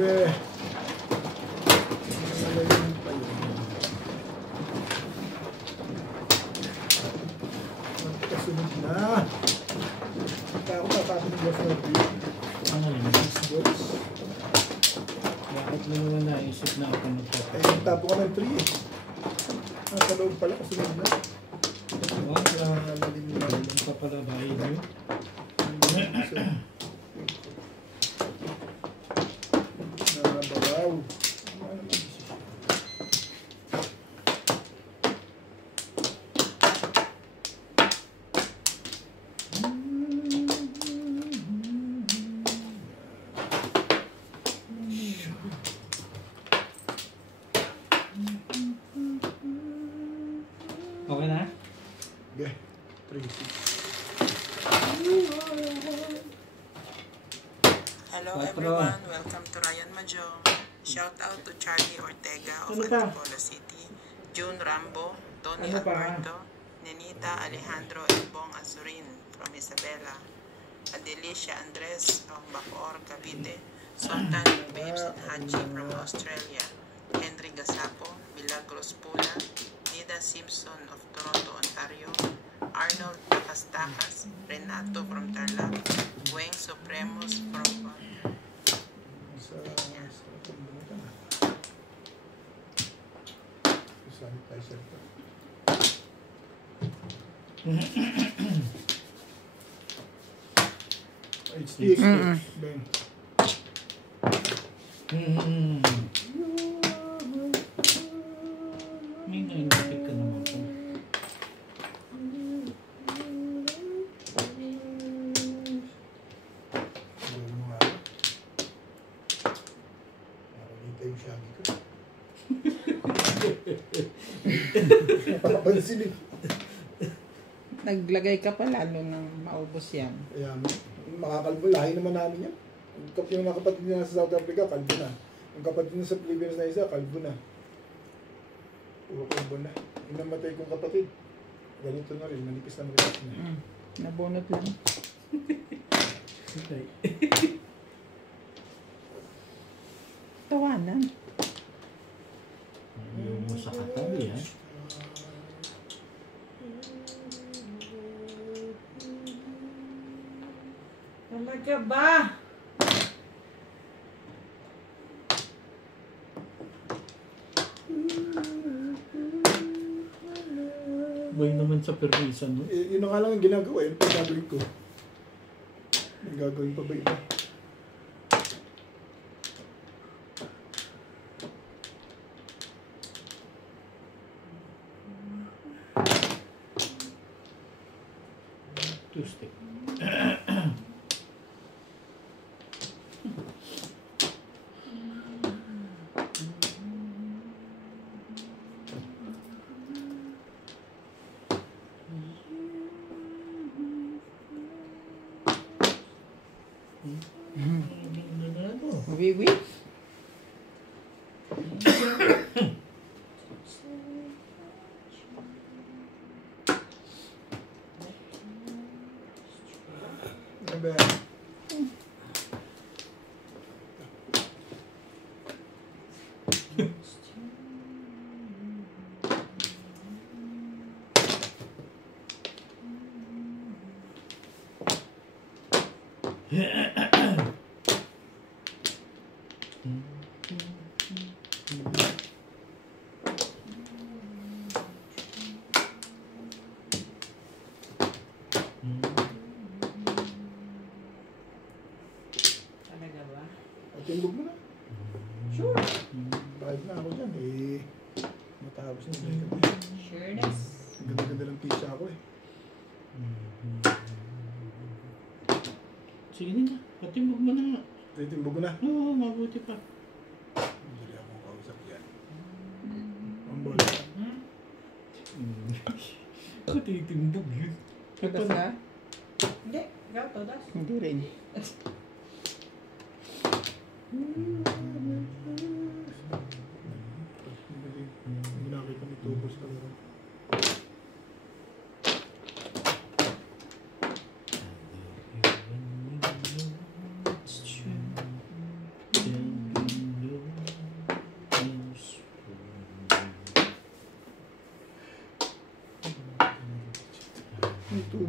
Be. Magkasunod na. Ako tatapin yung gas na rin. Ano yun? Bakit mo naman naisip na ako magtapo? Ay, nagtapo ka ng 3 eh. Nasa loob pala, kasunod na. Oo, ang papalabahin nyo. Nababaw. Okay na? Okay. 3, 6. Hello everyone, welcome to Ryan Majong. Shout out to Charlie Ortega of Antipolo City, June Rambo, Tony Alberto, Nenita Alejandro Elbong Azurin from Isabela, Adelicia Andres of Bacoor, Cavite, Sultan Babes and Haji from Australia, Henry Gasapo, Milagros Pula, Nida Simpson of Toronto, Ontario, Arnold Takas, Renato from Tarlac, Weng Supremos from Sanitizer pa. HDX. Bang. May nainapit ka naman po. Napapansin eh. Naglagay ka pa lalo nang maubos yan. Kaya makakalbo, lahi naman namin yan. Yung mga kapatid niya sa South Africa, kalbo na. Yung kapatid niya sa Philippines na isa, kalbo na. Puro kalbo na. Yung namatay kong kapatid, ganito na rin, manipis na. Nabunot lang. Okay. Tawanan. Yung mo sa katabi, ha? Talaga ba? Boy naman sa permisan, no? Yun na nga lang ang ginagawa, yun pa gagawin ko. May gagawin pa ba iba? Tuesday. Oui, oui. Ano Talaga ba? Timbog mo na. Sure. Bahid na ako dyan eh. Matapos na sila. Sureness. Ganda-ganda ng pizza ako eh. Sige na, patimbog mo na nga. Timbog ko na. Oo, mabuti pa. Dali akong kausap yan. Ang bola. Ako titimbog yun. Tudas na? Hindi, ikaw todas. Hindi rin. Ginakita ni Tubos ka lang.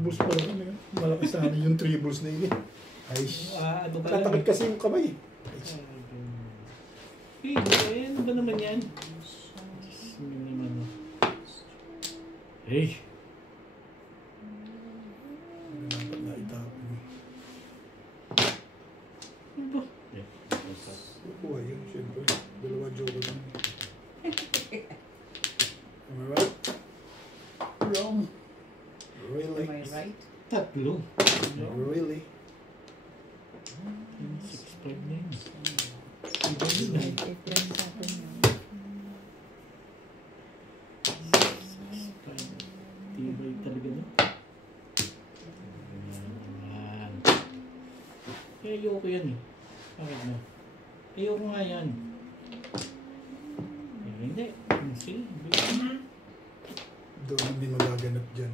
balls pa lang ano yun. Malaki sana yung 3 balls na yun eh. Ay, Ano ba yan? tatakit kasi yung kamay. Ano ba naman yan? Minimum. Hey! Dapat na itapon. Ano ba? Buhay yun, syempre. Dalawa joke lang. Am I right? Wrong. Really? Am I right? Tatlo. Really? 6-5 na yun. Different sa atin yun. Tibay talaga no? Ayan. Eh, ayoko yan eh. Bakit na? Ayoko nga yan. Eh, hindi. Sige, bigyan na. Doon hindi magaganap dyan.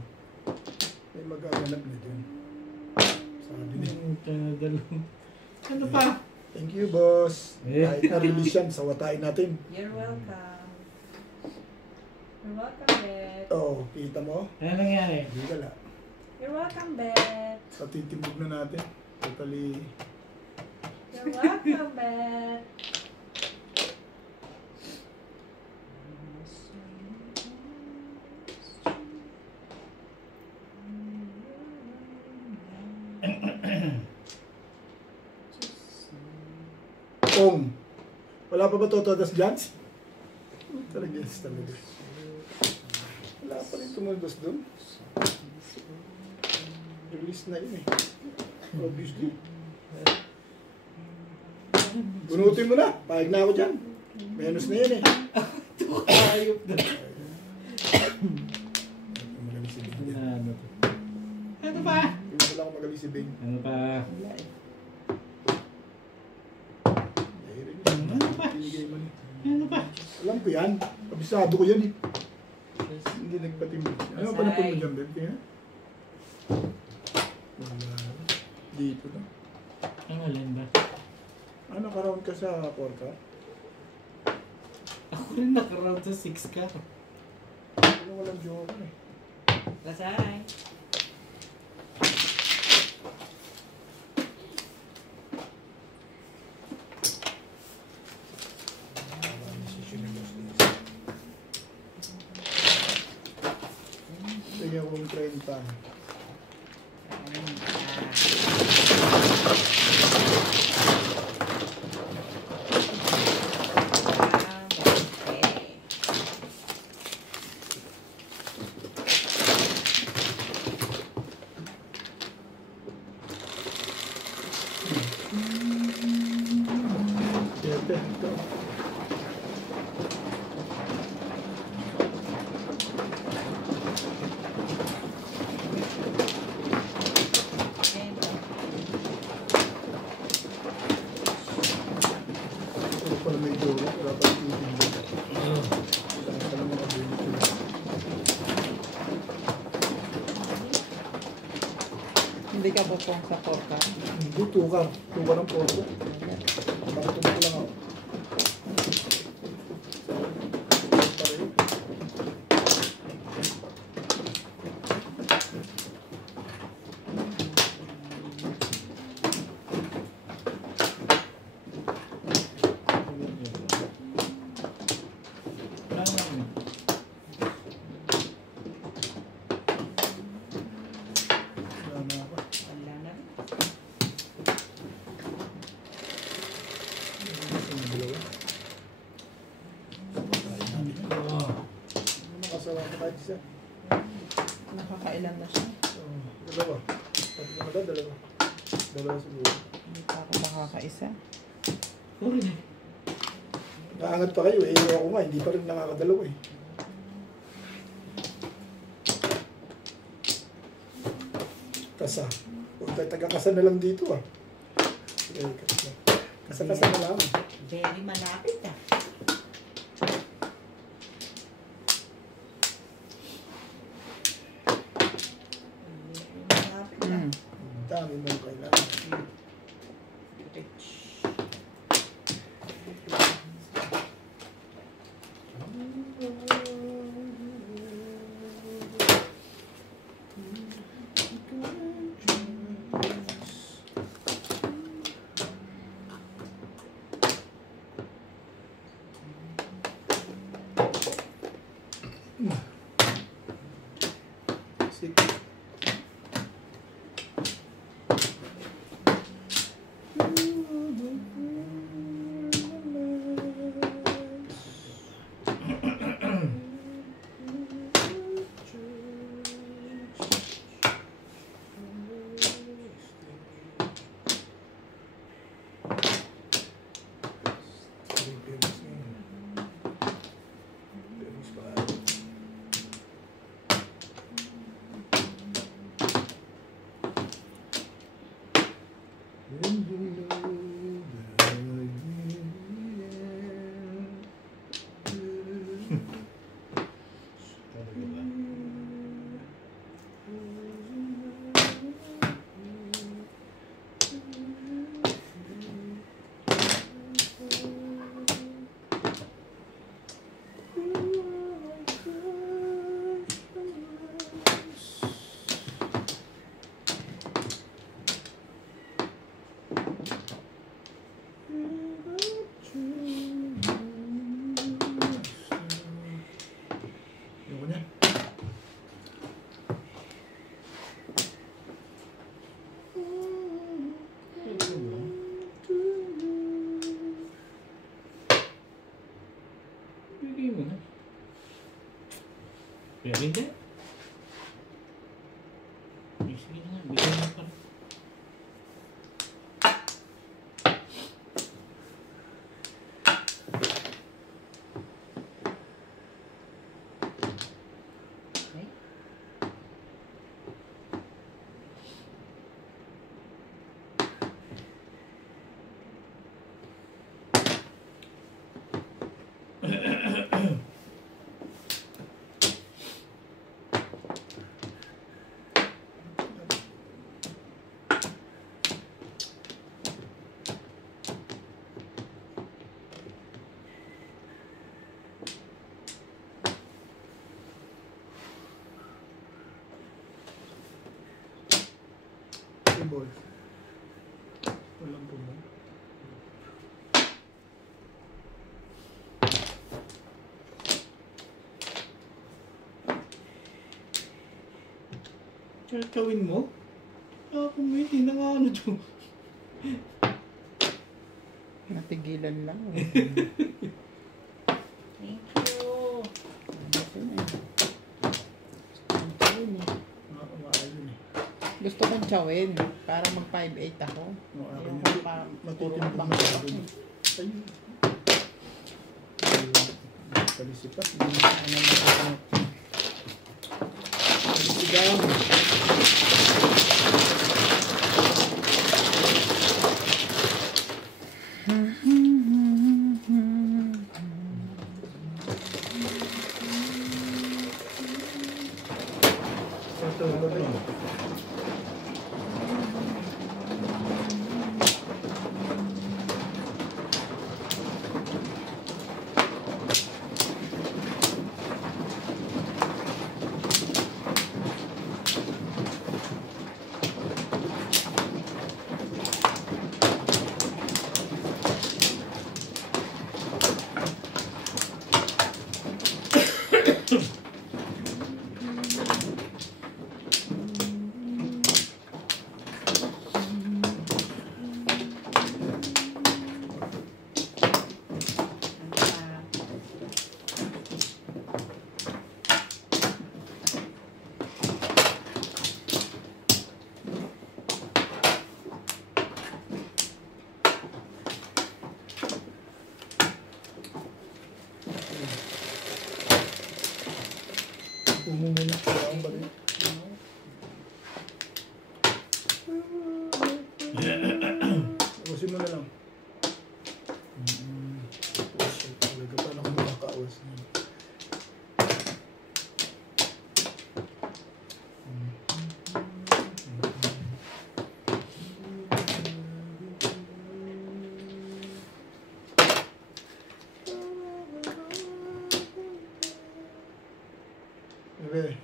May magaganap na dyan. Sabi niya. Ano pa? Thank you, boss. Eh. Kahit na-release yan, sawatain natin. You're welcome. You're welcome, Bet. Oo, kita mo? Ano nangyari? Hindi gala. You're welcome, Bet. Patitimbog na natin. Totally. You're welcome, Bet. Wala pa ba Totodas dyan? Talaga yes, talaga. Wala pa rin tumulos doon. Release na yun eh. Obviously. Bunutin mo na. Pahig na ako dyan. Menos na yan eh. Ayop na. Magaling si Bing yan. Ano to? Ano pa? Hindi mo lang ako magaling si Bing. Ano pa? Wala eh. Ano pa? Pinigay mo ni. Ano pa? Alam ko yan. Kabisado ko yan eh. Hindi nagpatim. Ano pa na po mo dyan, Beb? Tingnan. Wala. Dito na. Ang alin ba? Ano ka-round ka sa 4-car? Ako rin nakaround sa 6 ka. Ano walang joke eh. Lasay. Sige akong 30. Siyete. Ito. Ito pala may joke. Wala pa yung titigil. Wala pa lang mga benefit. Hindi ka bukong sa porka. Hindi, 2-car. 2-car ang photo. Nakatunog ko lang ako. Pareho. Wala na ako. Wala na. Dalawa. Nakasama ko kahit isa. Nakakailan na siya. Dalawa. Pati na ba? Dalawa. Dalawa siguro. Hindi pa ako nakakaisa. Naangat pa kayo eh. Ako nga, hindi pa rin nakakadalawa eh. Kasa. Huwag tayo taga-kasa na lang dito ah. Okay, kasa. Kasa-kasa na lang. Very malapit ah. Very malapit ah. Dami mo kailangan. Rich. Pilipinas ngayon. Pilipinas pa nga. And you know that I Talaga ba? Ayoko na. Ito ba? Bigay mo na. Pero hindi. Sige na nga, bigay mo pa. Okay. Symbol. Walang pumo. Kakawin mo? Ako mo hindi na nga ano to. Natigilan lang. Thank you. Gusto kong tsawin para mag 5'8 ako. Ayoko pa puro Matitimbang bang na ako ako. eh. Ayun. Palisipas. Ano na ako? Palisigang. Ito, ito. Pumo muna. Wala akong balik. Awasin mo na lang. Talaga paano ko makakaawas niya. Okay.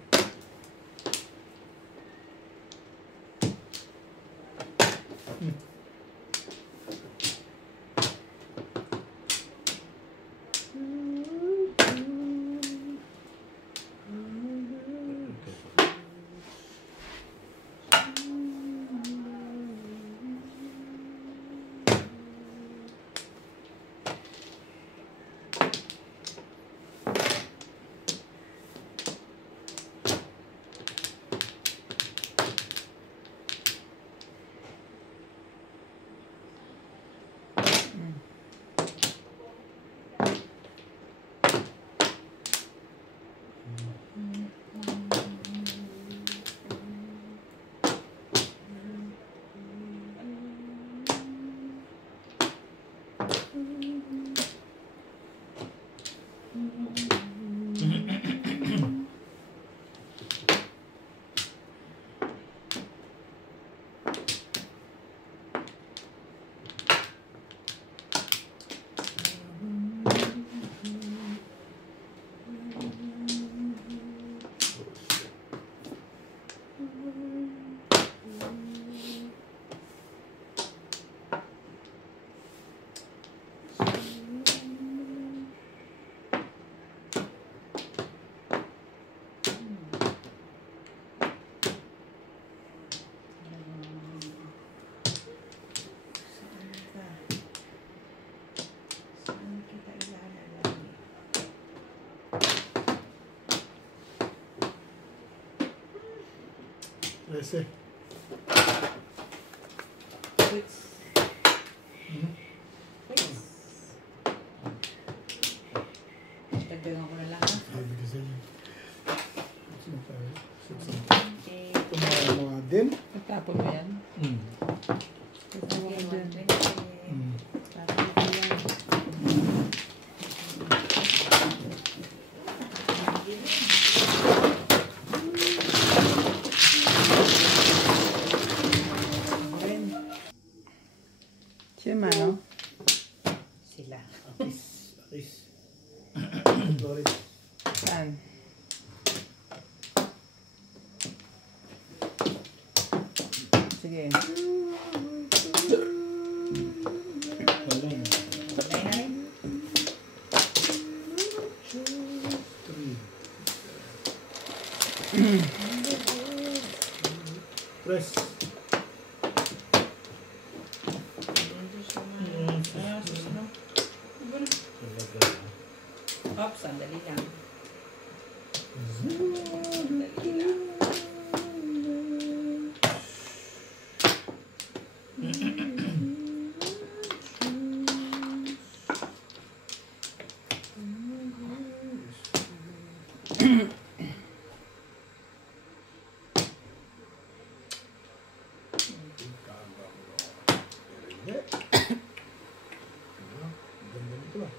13. 6. 6. Dagdagan ko na lang ha. Sabi ko sa'yo. Sino tayo? 6. Okay. Ito mga din. Nagtapon mo yan? Nagtapon mo dyan. Tapos ko yan. Sino mano? Sila. Aris. Flores. Saan? Sige. Wala na. 3. Press. Ops, sandali lang. Sandali lang. Ganda nito ah.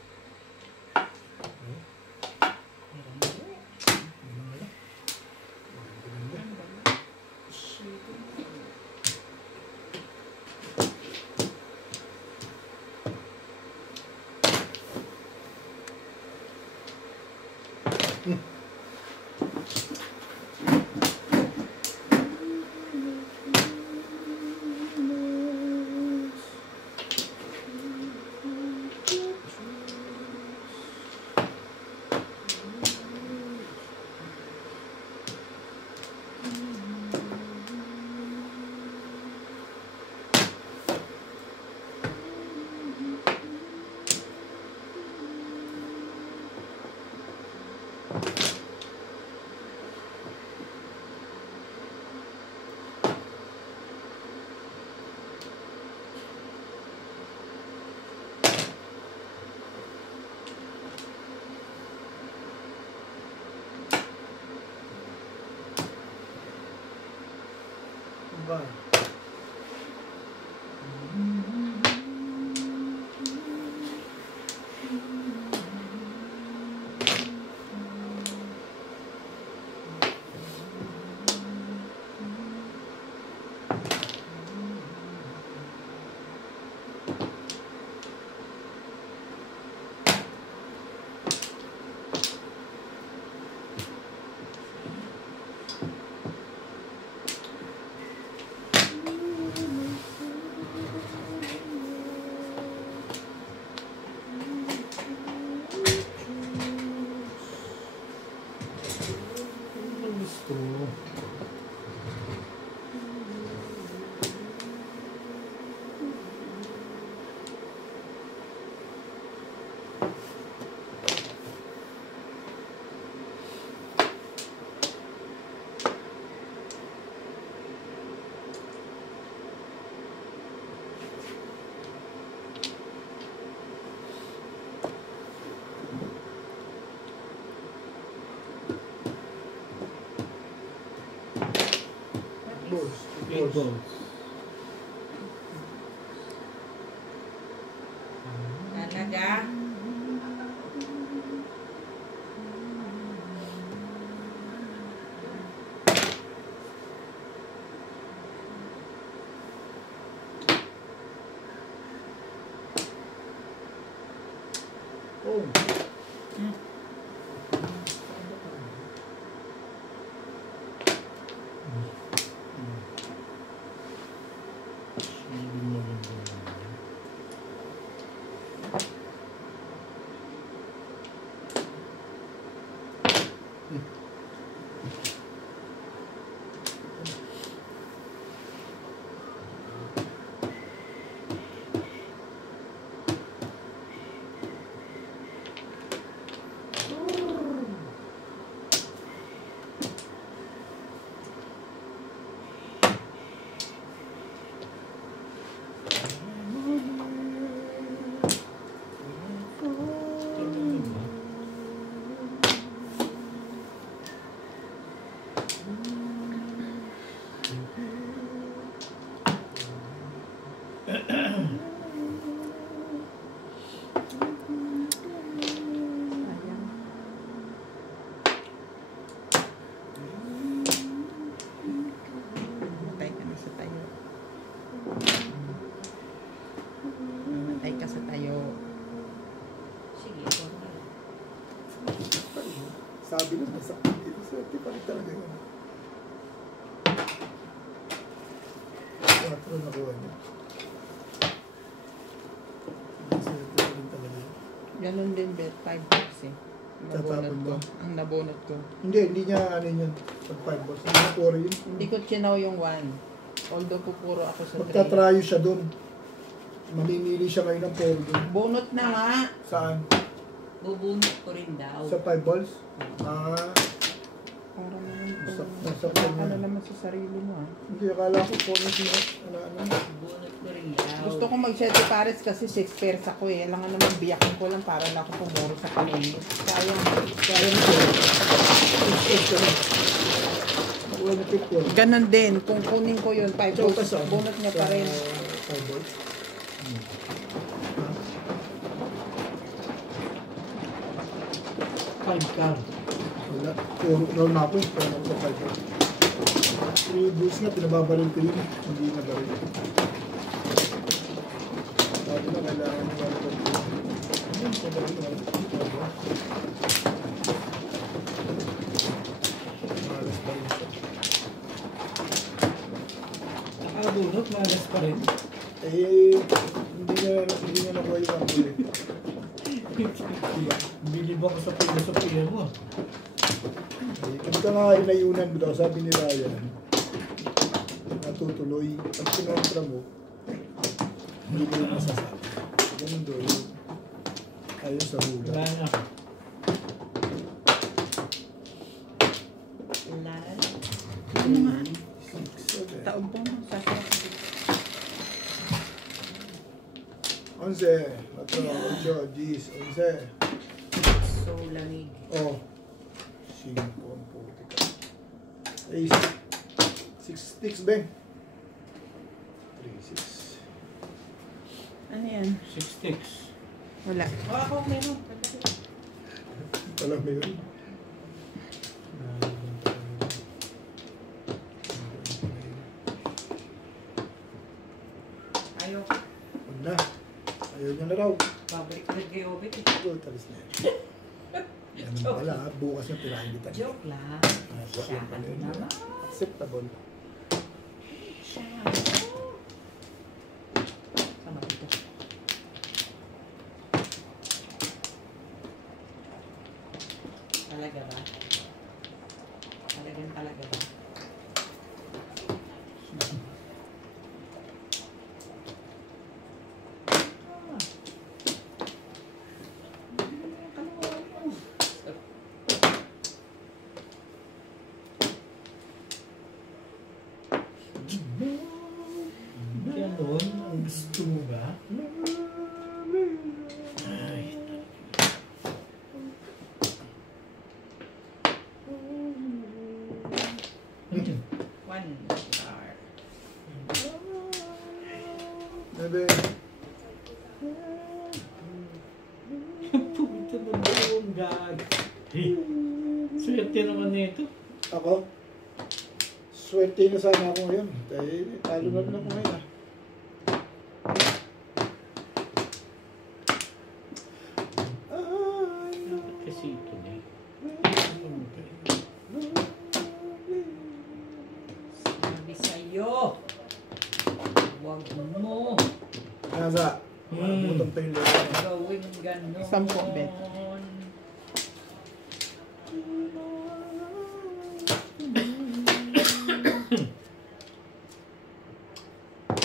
Ba? Gusto. Balls. 8 balls. Talaga? Oh. Hindi mo rin din. Sabi na, masakit dito. Swerte pa rin talaga yun. 4 nakuha niya. Swerte pa rin talaga yun. Ganon din, bet. 5 bucks eh. Tatapon mo? Ang nabunot ko. Hindi niya ano yun. Pag 5 balls. Hindi na 4 yun. Hindi ko chinaw yung 1. Although pupuro ako sa 3. Magtatrayo siya doon. Mamimili siya ngayon ng 4 doon. Bunot na nga. Saan? Bubunot ko rin daw. Sa 5 balls? Para naman po. Nasa Ano naman sa sarili mo ah. Hindi, akala ko 4 na ano. Bubunot ko rin daw. Gusto ko mag-7 pares kasi 6 pairs ako eh. Alangan naman biyakin ko lang para lang ako pumuro sa kanila. Sayang. Kaya nito. 6 ka na. Nakuha na 5 Ganon din. Kung kunin ko yun, 5 So, balls, bunot niya pa rin. 5 balls? 5 car. Wala. 4 round na ako eh. Kaya ako sa 5 balls. 3 balls na, pinababaril ko yun. Hindi na baril. Sabi na, kailangan nyo baril ko. Ayun, pabaril ko. Malas pa rin siya. Nakabunot, malas pa rin. Eh, hindi na nakuha yung ang huli. Diba? Bilib ako sa filosofiya mo. Eh, kung ka nga inayunan mo daw, sabi ni Ryan, natutuloy. Pag kinontra mo, hindi mo rin masasabi. Ganun doon. Ayun sa hula. Wala na. Lahat. 6, 7, Taon po mo. Sasarap. 11, 4, 8, 10, 11. So, lamig. Oh. 5, ang puti ka. Ace. 6 sticks, Ben. 3, 6. Ano yan? 6 sticks. Wala. Ako, meron. Alam mo yun. Ayaw. Huwag na. Ayaw niya na raw. Pabalik ulit kay Obit. Go, talis na yan. Yan pala, ha? Bukas na tirahin kita. Joke lang. Siya Siya, ano naman? Acceptable. Siya. Sama dito. Talaga ba? Talaga ba? Ganon, ang gusto mo ba? Ay, One star. Bebe. pumunta na doon, gag. Swerte naman nito. Ako? Swerte na sana ako ngayon. Dahil talo na rin ako ngayon. Kasi ito na eh. Sabi sa'yo. Huwag mo Nasa. Butang pa yung laro. gawin ganon. 10, Bet.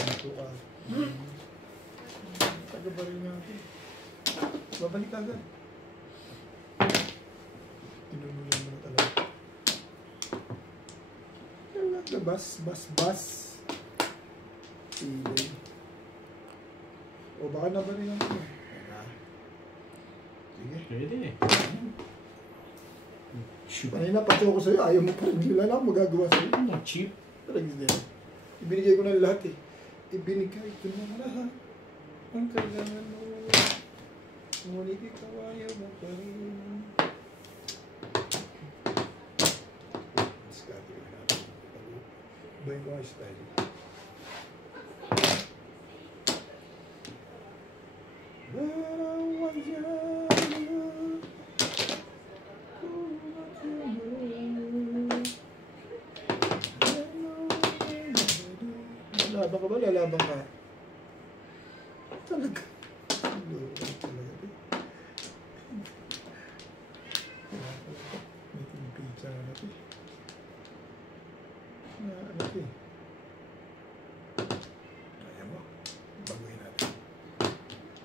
Ito ka. Taga-baril niya ako. Babalik agad. Tinulungan mo na talaga. Bas. Pilay. O baka nabaril ako. Sige. Pwede eh. Cheap. Kanina pati ako sa'yo, ayaw mo pa rin. Wala na akong magagawa sa'yo. Ano, cheap? Talagang hindi. Ibinigay ko na lahat eh. Ibinigay ko na lahat. Ang kailangan mo. Ngunit ikaw ayaw mo pa rin. Discarte ko natin. Ibahin ko ang style. But I want you. Lalaban ka ba? Lalaban ka. Talaga. Talaga. May pizza na natin. Ano ito eh. Kaya mo. Baguhin natin.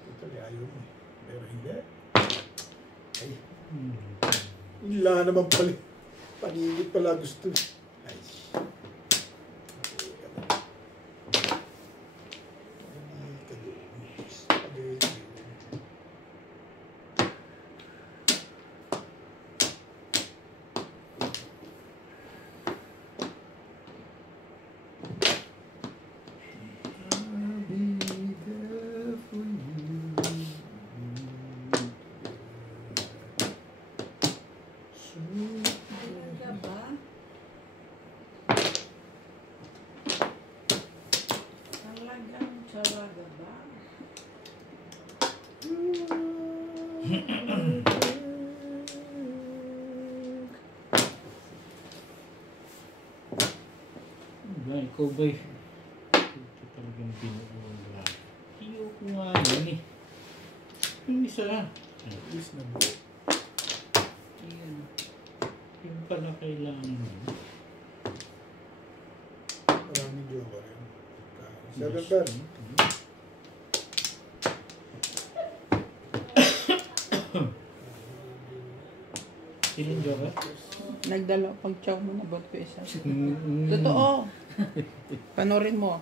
Ito ayaw mo eh. Pero hindi. Ay. Wala naman pala. Panigit pala gusto. Ay. Talaga ba? Ba, ikaw ba'y ito talagang binuula. Iyo ko nga yun eh. Yung isa. Please na mo. Ayun. Yung pala kailangan mo. Maraming joker yun. 7 pen. Siling joker? Nagdala pag chow mo na ko isa. Totoo. Panorin mo.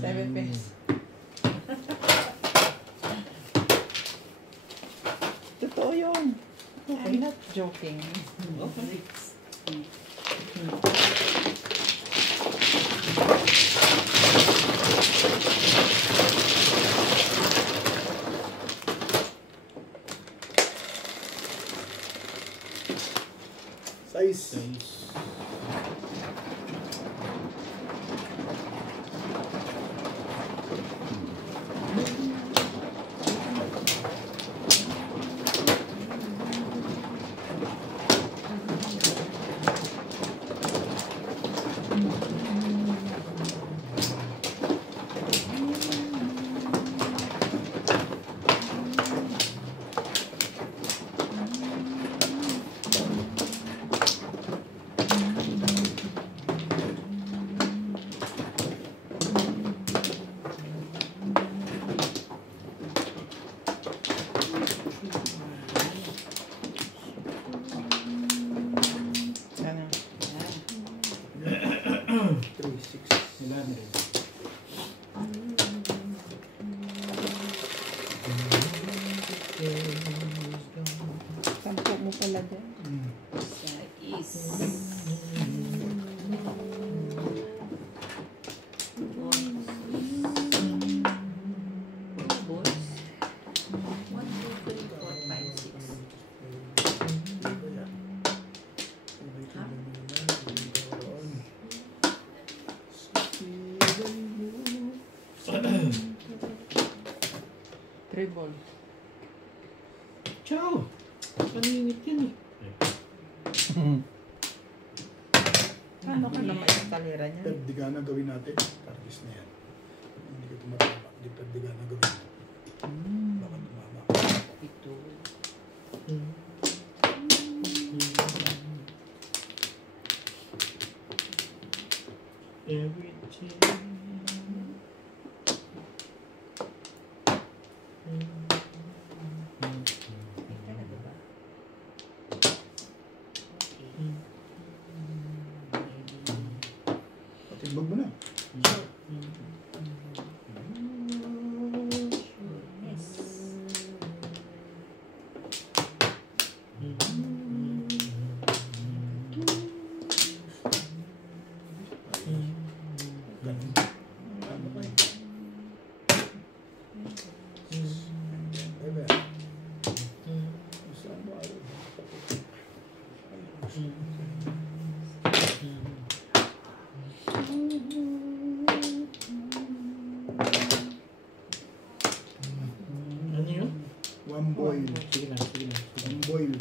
7 pesos. Totoo yun. I'm not joking. Okay. Size. Ano? 3-6. Ilan rin? Sampo mo pala din. Sa is. Boys. 1, 2, 3, 4, 5, 6. Treble. Ciao! Paningit yan eh. Paano ka naman yung talira niya? Perdigana gawin natin. Targis na yan. Hindi ka tumatama. Hindi perdigana gawin. Baka tumama. Ito. Everything. Talaga ba? Patimbag mo na. Yes. Ganun. Ano kayo? Ever. Saan mo araw? Ano yun? One boil. Sige lang, sige lang. One boil.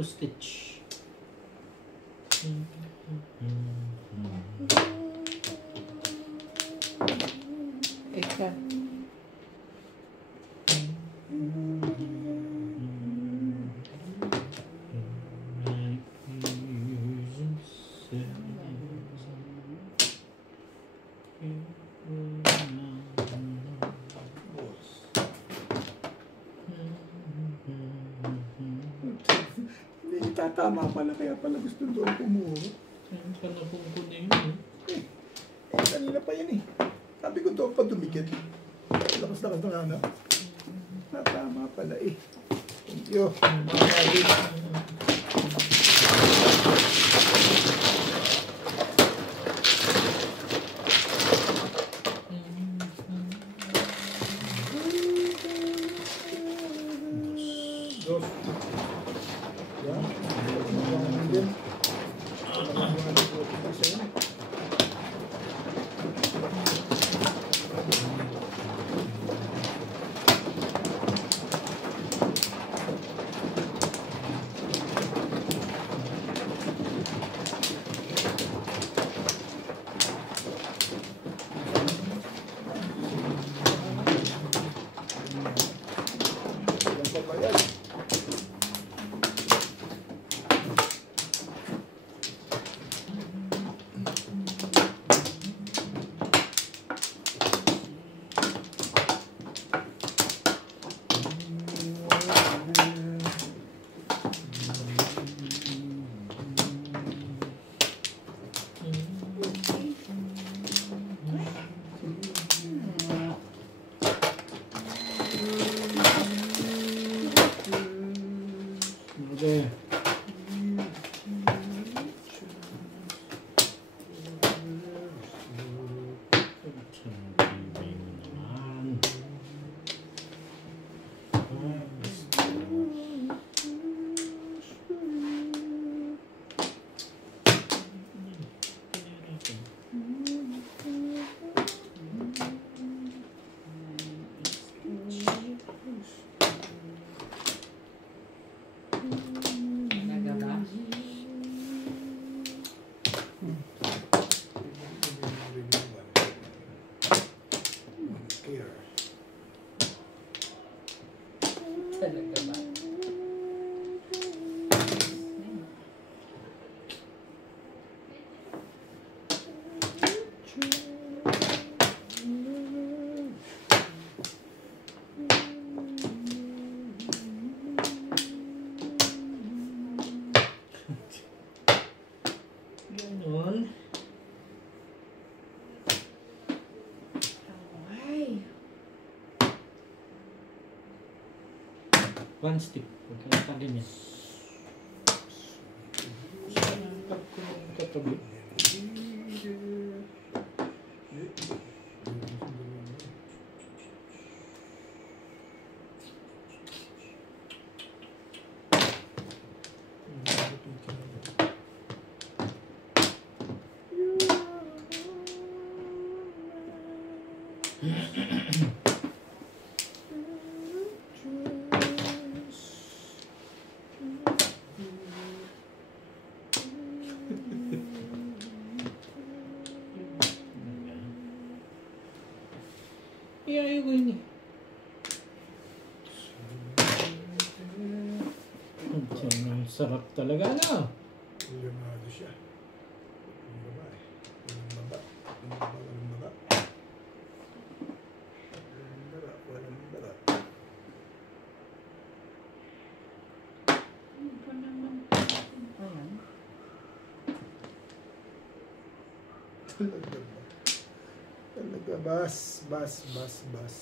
to stitch. Eka. Hindi itatama pala, kaya pala gusto doon pumuro. Ayun pa na kung na yun. Kanina pa yan eh. Sabi ko doon pa dumikit. Lakas-lakas na nga. Natama pala eh. Thank you. Dos. Yan. Yan din. Okay. Talaga ba? Talaga ba? Ganon. Ay. One step. Huwag ka lang ganyan. Katabi. Ayaw ko yun eh. Ang sarap talaga na. Lumado siya. Walang baba eh. Walang baba. Walang baba. Walang baba. Walang baba. Walang baba. Ano ba naman? Ayan. Talaga ba? Talaga bas. Bas. Bas. Bas.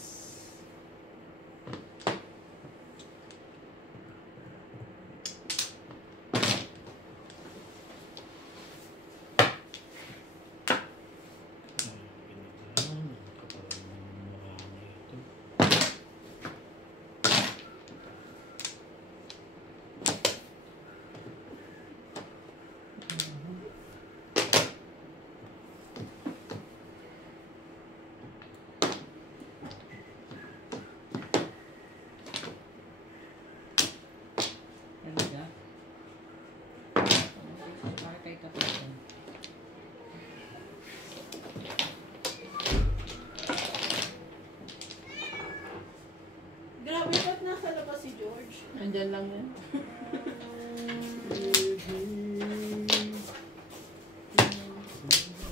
Nandyan lang yan.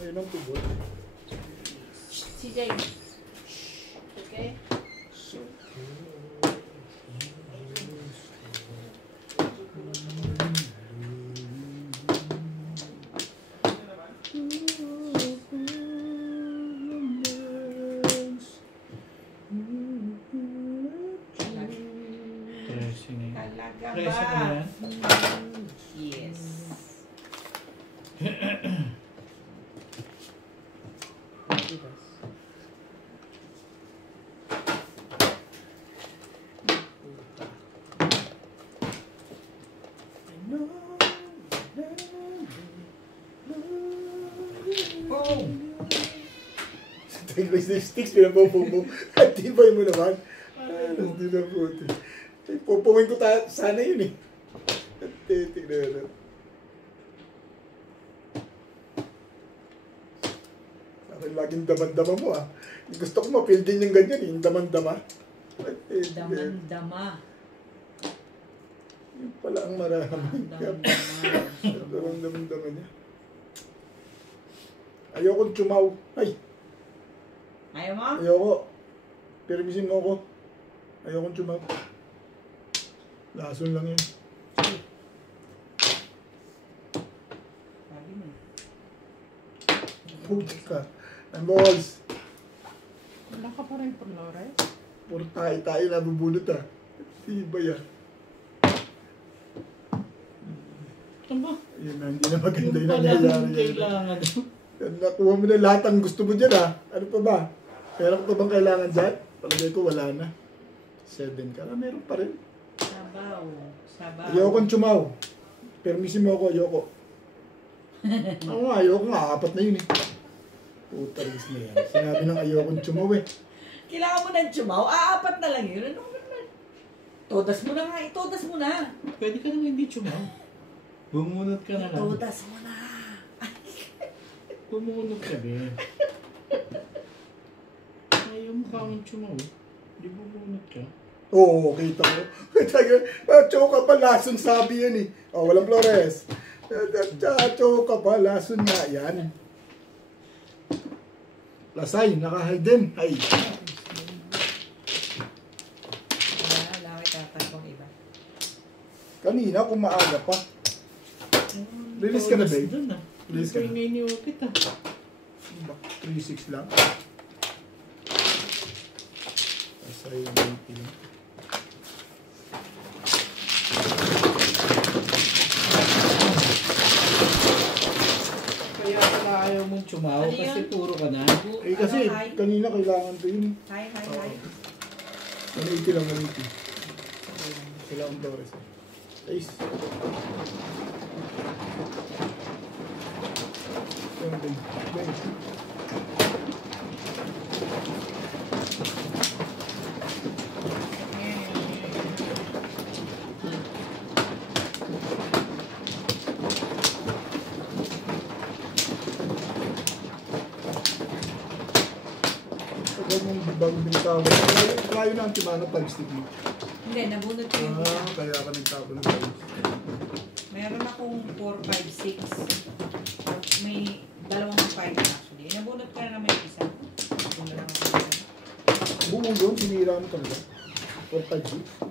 Ayun ang tubod. Si James. Okay? Pressing na yun. Talaga Pressing na ba? yan. Yes. Boom! Take my sticks, pinapopo. At tibay mo naman. Hindi na puti. Pupungin ko sana yun eh. At tignan na. Akin laging daman-dama mo ah. Gusto ko ma-feel din yung ganyan eh, yung daman-dama. Daman-dama. Yun pala ang marami. Daman-dama. Ang daman-dama niya. Ayokong tsumaw. Ay! Ayaw mo? Ayoko. Permisin mo ako. Ayokong tsumaw. Lason lang yun. Sabi mo. Puti ka. Ang balls. Wala ka pa rin Flores? Puro tayo nabubulot ah. Tiba yan. Ano ba? Yun na, hindi na maganda Yung yung pala nangyayari yung yan. kailangan. Yan, nakuha mo na lahat ang gusto mo dyan ah. Ano pa ba? Meron pa bang kailangan dyan? Palagay ko wala na. 7 ka na, meron pa rin. Sabaw. Sabaw. Ayokong tsumaw. Permisin mo ako, ayoko. Ako nga, ayoko nga. 4 na yun eh. Puta rin na yan. Sinabi ng ayokong tsumaw eh. Kailangan mo ng tsumaw? Apat na lang yun. Ano ba naman? Todas mo na nga. Itodas mo na. Pwede ka naman hindi tsumaw. Bumunot ka na lang. Itodas mo na. Bumunot ka din. Ayaw mo kang tsumaw. Di bumunot ka. Oo, kita ko. Choke ka pa, lason sabi yan eh. Oh, walang Flores. Choke ka pa, lason nga yan. Lasay, naka-hide din. Ay. Wala kayo tatagpong iba. Kanina, kung maaga pa. Release ka na, babe? Doon na. Release ka na. Hindi ko kita. 3-6 lang. Lasay, 80 lang. Kaya pala ayaw mong tsumaw Ano kasi yun? puro ka na. Eh kasi, Ano, hi? kanina kailangan ko yun eh. Hi, hi, hi. 180 lang, 180. Sila ang Flores eh. Ace. Yan din. Babe. Pagod mong bago binitawa. Kaya na ang timano pag-stick mo. Hindi, nabunod ko yung isa. Kaya ka nagtapo ng pag Meron akong 4, 5, 6. May dalawang 5 actually. Nabunod ko na naman yung isa. Yung dalawang 5. Buong yun, sinira mo talaga. 4-5-6.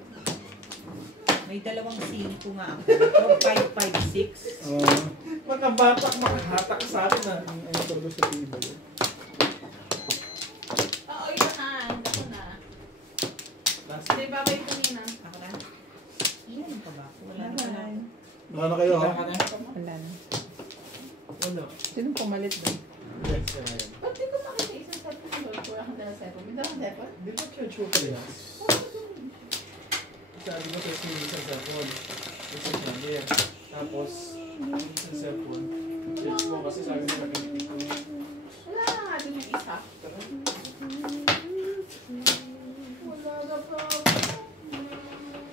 May dalawang 5 nga ako. 4, 5, 5, 6. Makabatak, makahatak sa atin ah. Ano talaga sa tiba yun? Oo, yun na. Ako na. Hindi, babay ko nina. Ako na? Ilan pa ba? Wala na pala. Wala na kayo ha? Wala ka na? Wala na. Wala. Sinong pumalit doon? Yes, ayun. Ba't di ko makita isang cellphone doon? Kuha kang dala cellphone. May dalang cellphone? Di ba chuchu ka yan? Sabi mo kasi yung isang cellphone. Kasi number. Tapos, isang cellphone. Search mo kasi sabi mo nag-ibig ko. Wala na nga din yung isa. Wala na pa.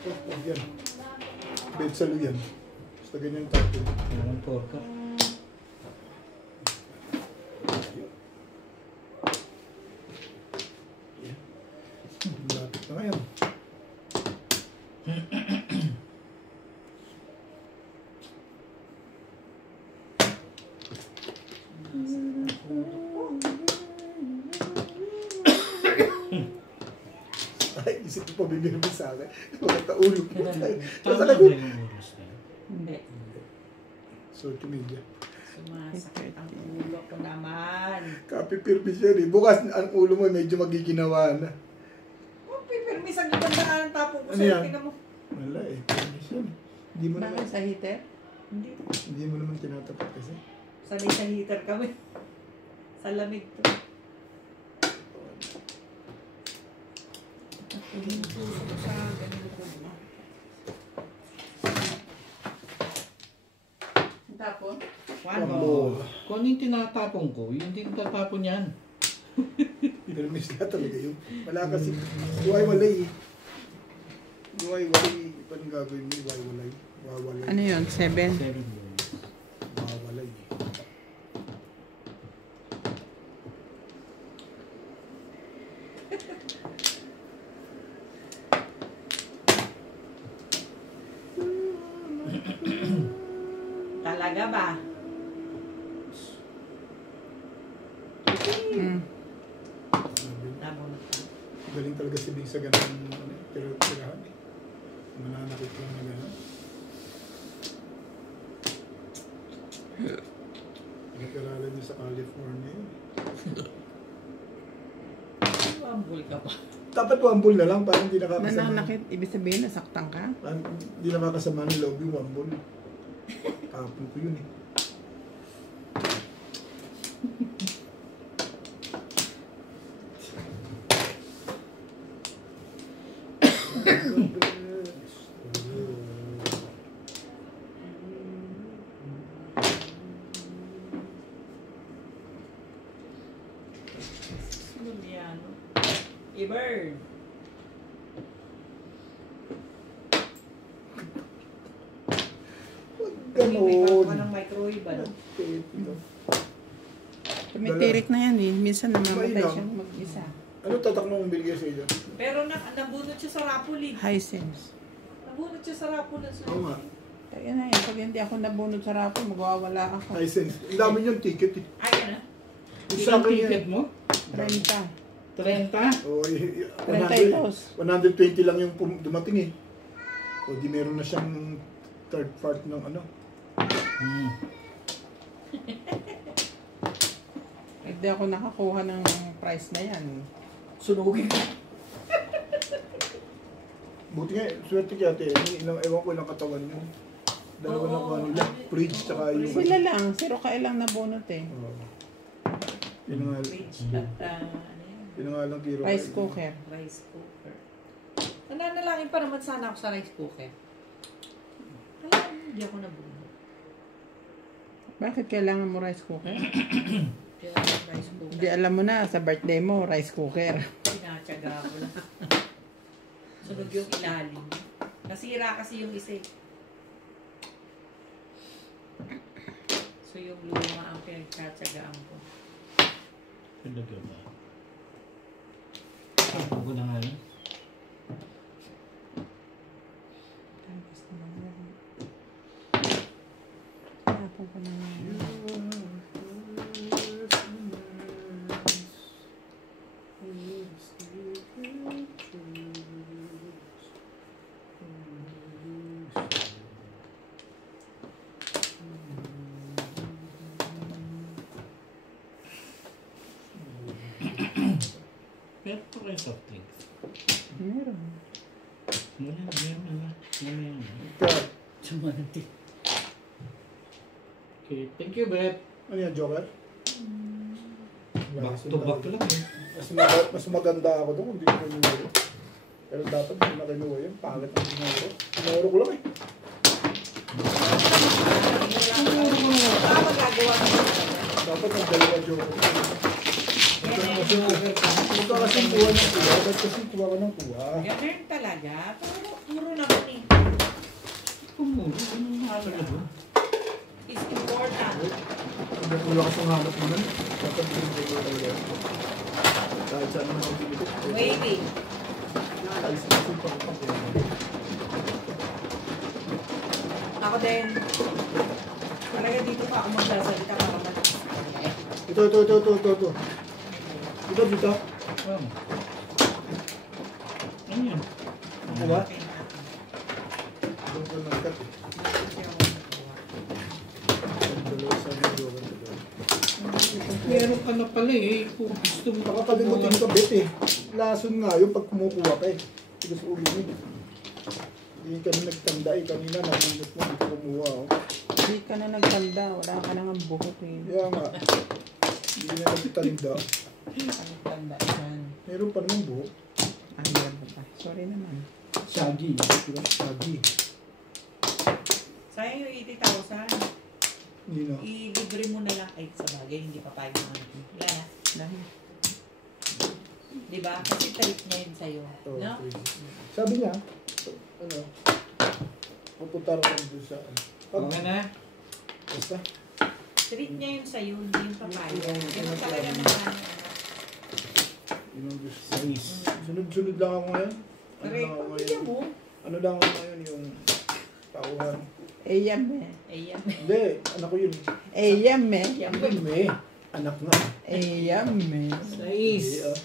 Oh, yan. Bed sa luyan. Basta ganyan tapo. Parang porka. Lapit na ngayon. Isip ko pa bibirmi sa akin. Maganda ulo ko. Tama Nasa ba lagot. yung oras na yun? Hindi. Social media. Sumasakit ang ulo ko naman. Kapipirmi siya rin. Bukas ang ulo mo medyo magiginawa na. Kung pipirmi sa gitandaan, tapong ko Ano sa yan? ikin mo. Wala eh. Pirmi siya eh. Hindi mo naman, Bakit sa heater? Hindi. hindi mo naman tinatapat kasi. Sanay sa heater kami. Sa lamig to. Sa ganito ko na. Tapon? One One ball. ball. Kung ano yung tinatapon ko, yun din tatapon yan. Pirmi sila talaga yun. Wala kasi. Iway-walay eh. Iway-walay. Paano gagawin mo? Iway-walay. Wawalay. Ano yun? 7? 7 balls. Wawalay eh. Talaga ba? Mm. Nabunot ka. Galing talaga si Bing sa ganun. Tirahan eh. Mananakit lang na gano'n. Nag-aralan niya sa California yun. Wambul ka pa. Dapat wambol na lang, parang hindi nakakasama. Nananakit, ibig sabihin, nasaktan ka? Parang hindi nakakasama ng loob yung wambol. Kapon ko yun eh. Lumiano. I-burn. May bago ka Ganon. ng microwave, ano? Tumitirik na yan eh. Minsan namamatay Mainam. siya mag-isa. Ano tatak nung binigay sa iyo? Pero nabunot siya sa rapol eh. Hisense. Nabunot siya sa rapol. Oo nga. Kaya na yun, pag hindi ako nabunod sa rapo, magwawala ako. Hisense. Ang dami niyong ticket eh. Ay, ano? Isang ticket mo? 30. 30? O, 32. 120 lang yung dumating eh. O di meron na siyang third part ng ano. Hmm. Hindi ako nakakuha ng price na yan. Sunugin. Buti nga, swerte kaya ate. Ewan ko ilang katawan yun. Dalawa Oo, lang ba nila? Fridge tsaka yung... Sila lang, 0 ka lang nabunot eh. Oo. Yun nga, Fridge at ano yan? yun nga lang tiro. Rice cooker. Rice cooker. Nananalangin pa naman sana ako sa rice cooker. Alam, hindi ako nabunot. Bakit kailangan mo rice cooker? Kaya rice cooker. Hindi alam mo na, sa birthday mo, rice cooker. Pinatsaga ko lang. Sunog yung ilalim. Nasira kasi yung isa eh. So yung luma ang pinagtsatsagaan ko. Talaga ba? Tapon ko na nga yun. Tapon ko na nga. Pero po kayo soft drinks. Meron. Meron na. Ikaw, Sumanti. Okay, thank you, Beth. ano yan, Joker? Back to back lang eh. Mas maganda ako doon kung hindi ko kinuha. Pero dapat hindi na kinuha yun. Pangit ang kinuha. Kinuha ko lang eh. Baka magagawa ko. Dapat ang dalawa Joker. Ito kasi kuha ng kuha. Ba't kasi kuha ka ng kuha? Ganun talaga. Pero puro naman eh. Kumulo, anong mahalaga doon? It's important. Hindi ko lang kasang hanap mo nun. Dapat hindi ko talaga. Kahit saan naman ang pinipit. Waving. Kahit saan naman ang pinipit. Ako din. Talaga dito pa ako magsasalita para matapos. Ito. Dito. Oh. Ano yan? Diba? Okay natin. Doon ko nagkat eh. Kasi ako nakuha. Ang dalawa sa video. Meron ka na pala eh. Kung gusto mo. Baka kalimutin ka bet eh. Lason nga yun pag kumukuha ka eh. Tigas ulo mo. Hindi ka na nagtanda eh. Kanina namungot mo. Hindi ka kumuha oh. Hindi ka na nagtanda. Wala ka nang buhok eh. Kaya nga. Hindi na nagtanda. Nagtanda yan. Meron pa naman buhok. Ah, meron pa. Sorry naman. Shaggy. Shaggy. Sayang yung 80,000. Hindi na. I-libre mo na lang. Ay, sa bagay, hindi pa tayo naman. Wala na. Dahil. Diba? Kasi trip niya yun sa'yo. Oh, No? sabi niya, ano, pupunta rin kami doon sa, Okay na? basta, Treat niya yun sa'yo, hindi yung papaya. Oo, Ganun talaga oo. naman. yun ang gusto. Sais. Sunod-sunod lang ako ngayon. Ano Correct. lang ako Pamilya ngayon? mo. Ano lang ako ngayon yung tauhan. Eyam eh. Ayan. Hindi, anak ko yun. Eyam eh. Hindi, may anak nga. Eyam eh. Sais. Hindi, ah.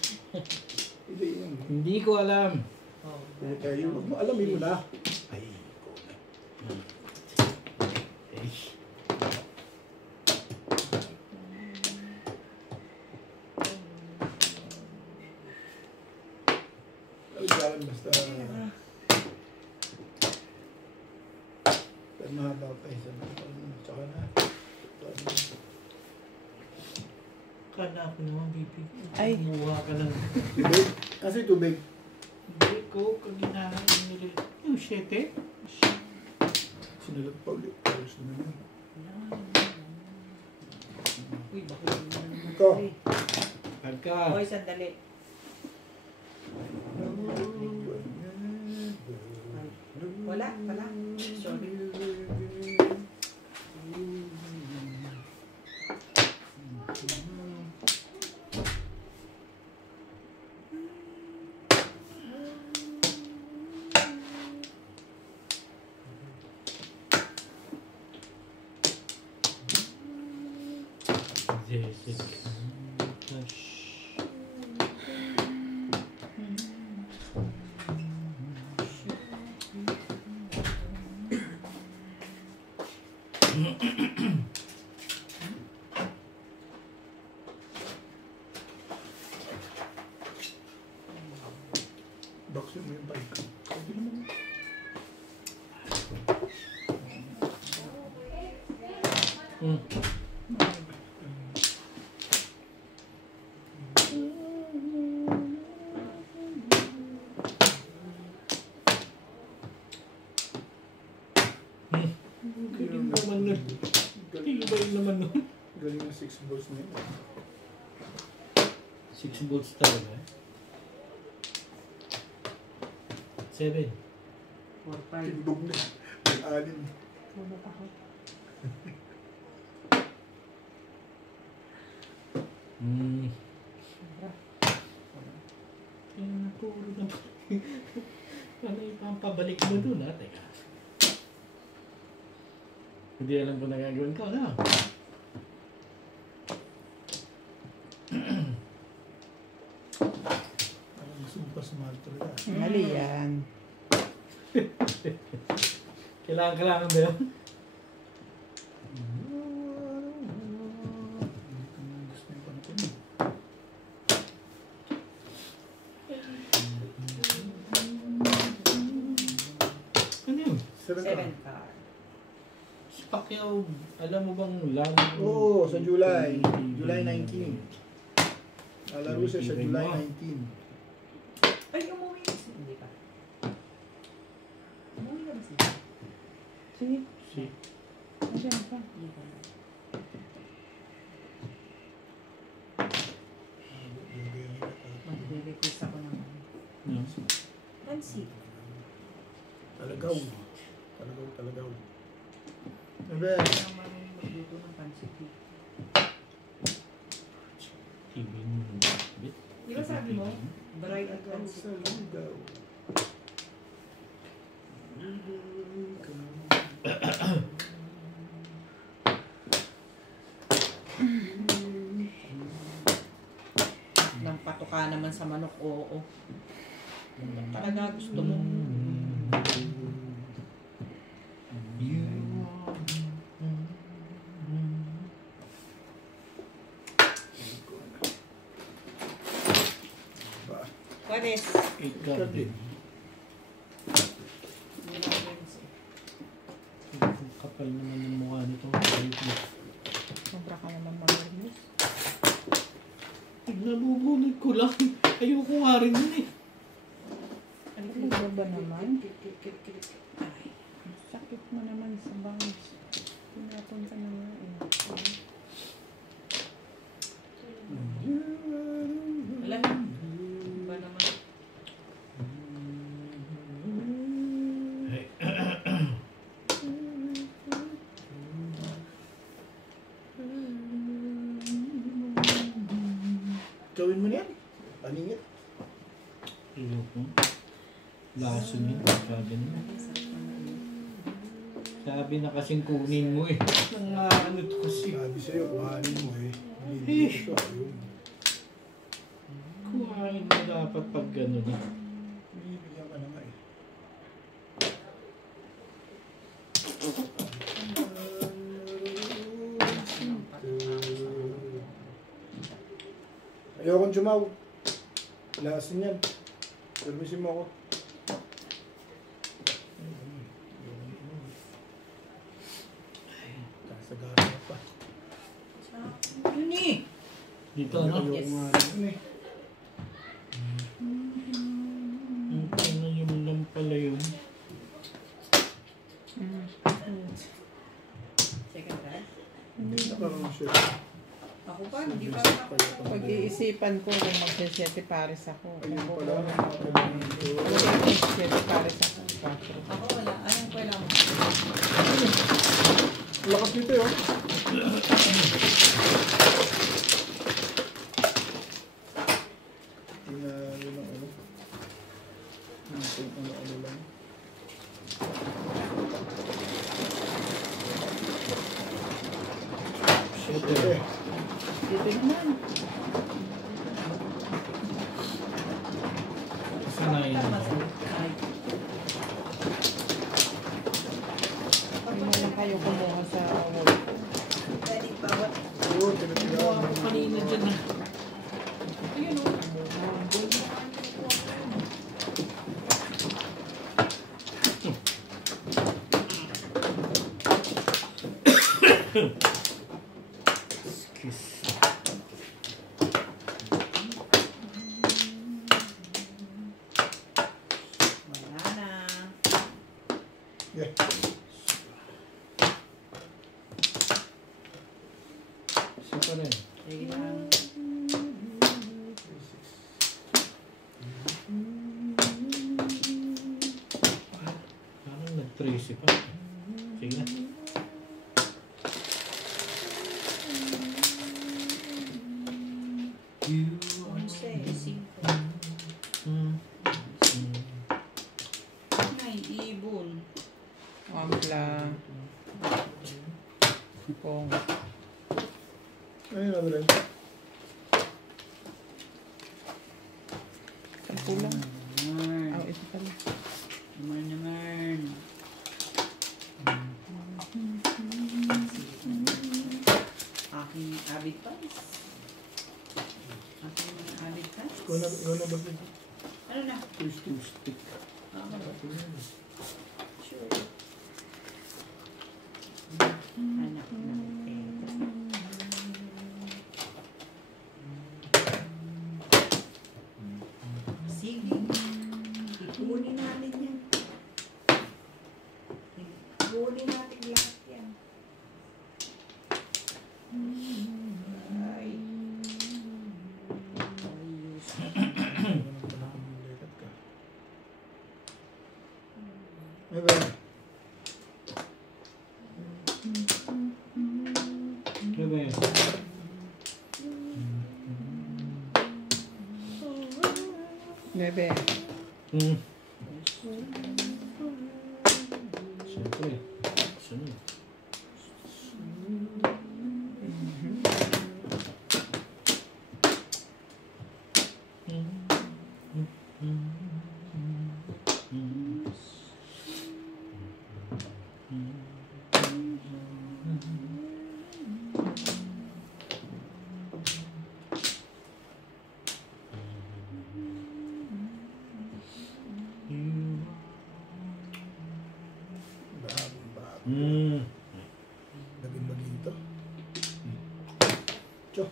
Hindi, yun. Hindi ko alam. Oh. Puta, yun. Huwag mo alamin mo na. Ay, ko na. Eh. Talagang basta, mahaba pa isa na. Tsaka na. Kala ko naman bibig. Ay. Kumuha ka ng... Tubig? Kasi tubig. Hindi ko kaginahan nila. Yung 7. Sinalat pa ulit. Ayos na naman. Uy, bakit yun na naman? Ikaw. Pagka. Hoy, sandali. Wala, wala. Sorry. Yes. Baksin mo yung bike. Sabi naman. Galing naman nun. Galing ba yun naman nun? Galing ng 6 balls na yun. 6 volts talaga. 7. 4-5. Tindog na. May alin. Wala pa ako. Kaya naturo na. Ano yung pabalik mo dun ha? Teka. Hindi alam kung nagagawin ko, no? Parang gusto mo pa sumali talaga. Mali yan. Kailangan ba yun? Gusto mo pa na ito. Ano yun? 7 ka. 7 card. Si Pacquiao, alam mo bang lang? Oo, sa July. July 19. Lalaro siya sa July 19. Ay, umuwi na siya. Hindi pa. Umuwi na ba siya? Sige. Si Nandiyan pa. Hindi pa. Magre-request ako naman. no? Pansi. Talagaw. Talagaw. Ebe. Ano naman magluto ng pansit. TV mo. Bit. Di ba sabi mo? Dry at pansit. Talagaw. Nang patuka naman sa manok, oo. Kung talaga gusto mo. Pares. Ikaw din. Ang kapal naman ng mukha nito. Sobra ka naman marunong. Nabubunod ko lang. Ayoko nga rin yun eh. Ano ba naman? Sakit mo naman sa bangs. Pinapon ka na nga eh. Wala. Ba naman? Gawin mo na yan. Paningit. Ayoko. Lason yun. Sabi na. Sabi na kasing kunin mo eh. Ano to kasi? Sabi sa'yo, kuhanin mo eh. Hindi ito. Ayun. Kuhain mo dapat pag gano'n eh. Bibigyan ka na nga eh. Ayokong jumaw. Lasin yan. Permisin mo ako. Kasagara pa. Yun eh. Dito ano? Yes. Ayoko nga. Ano yun lang pala yun? Second time. Hindi na parang siya. Ako pa, hindi pa ako. Pag-iisipan ko kung magsasete pares ako. Ayun pala. Magsasete pares ako. Ako wala. Anong kailangan mo? Lakas nito yun. Yun ang ano. Ano lang. Shit. Dito naman. Sanay na. Hindi mo lang kayo kumuha sa wall. Pwede bawat. Oo, tinatira. Ako kanina dyan ah. Ayun o. Excuse. Wala na. Yeah. Isa pa rin. Sige lang. Parang nag-tracy pa. Sige na. Onse. Cinco. Ay, ibon. Ampla. Pong. Ayun na rin. Kulang. Oh, ito pala. Naman. Aking avid pants. Aking avid pants. Ikaw na ba? Ano na? Twist to stick. Sure. Anak ng teta. Sige. Ipunin natin yan. Ipunin natin lahat yan. Ay. Ayos. May ba? Ano ba yun? Bebe. Siyempre. Sunod. Baging-baging ito. Tiyo.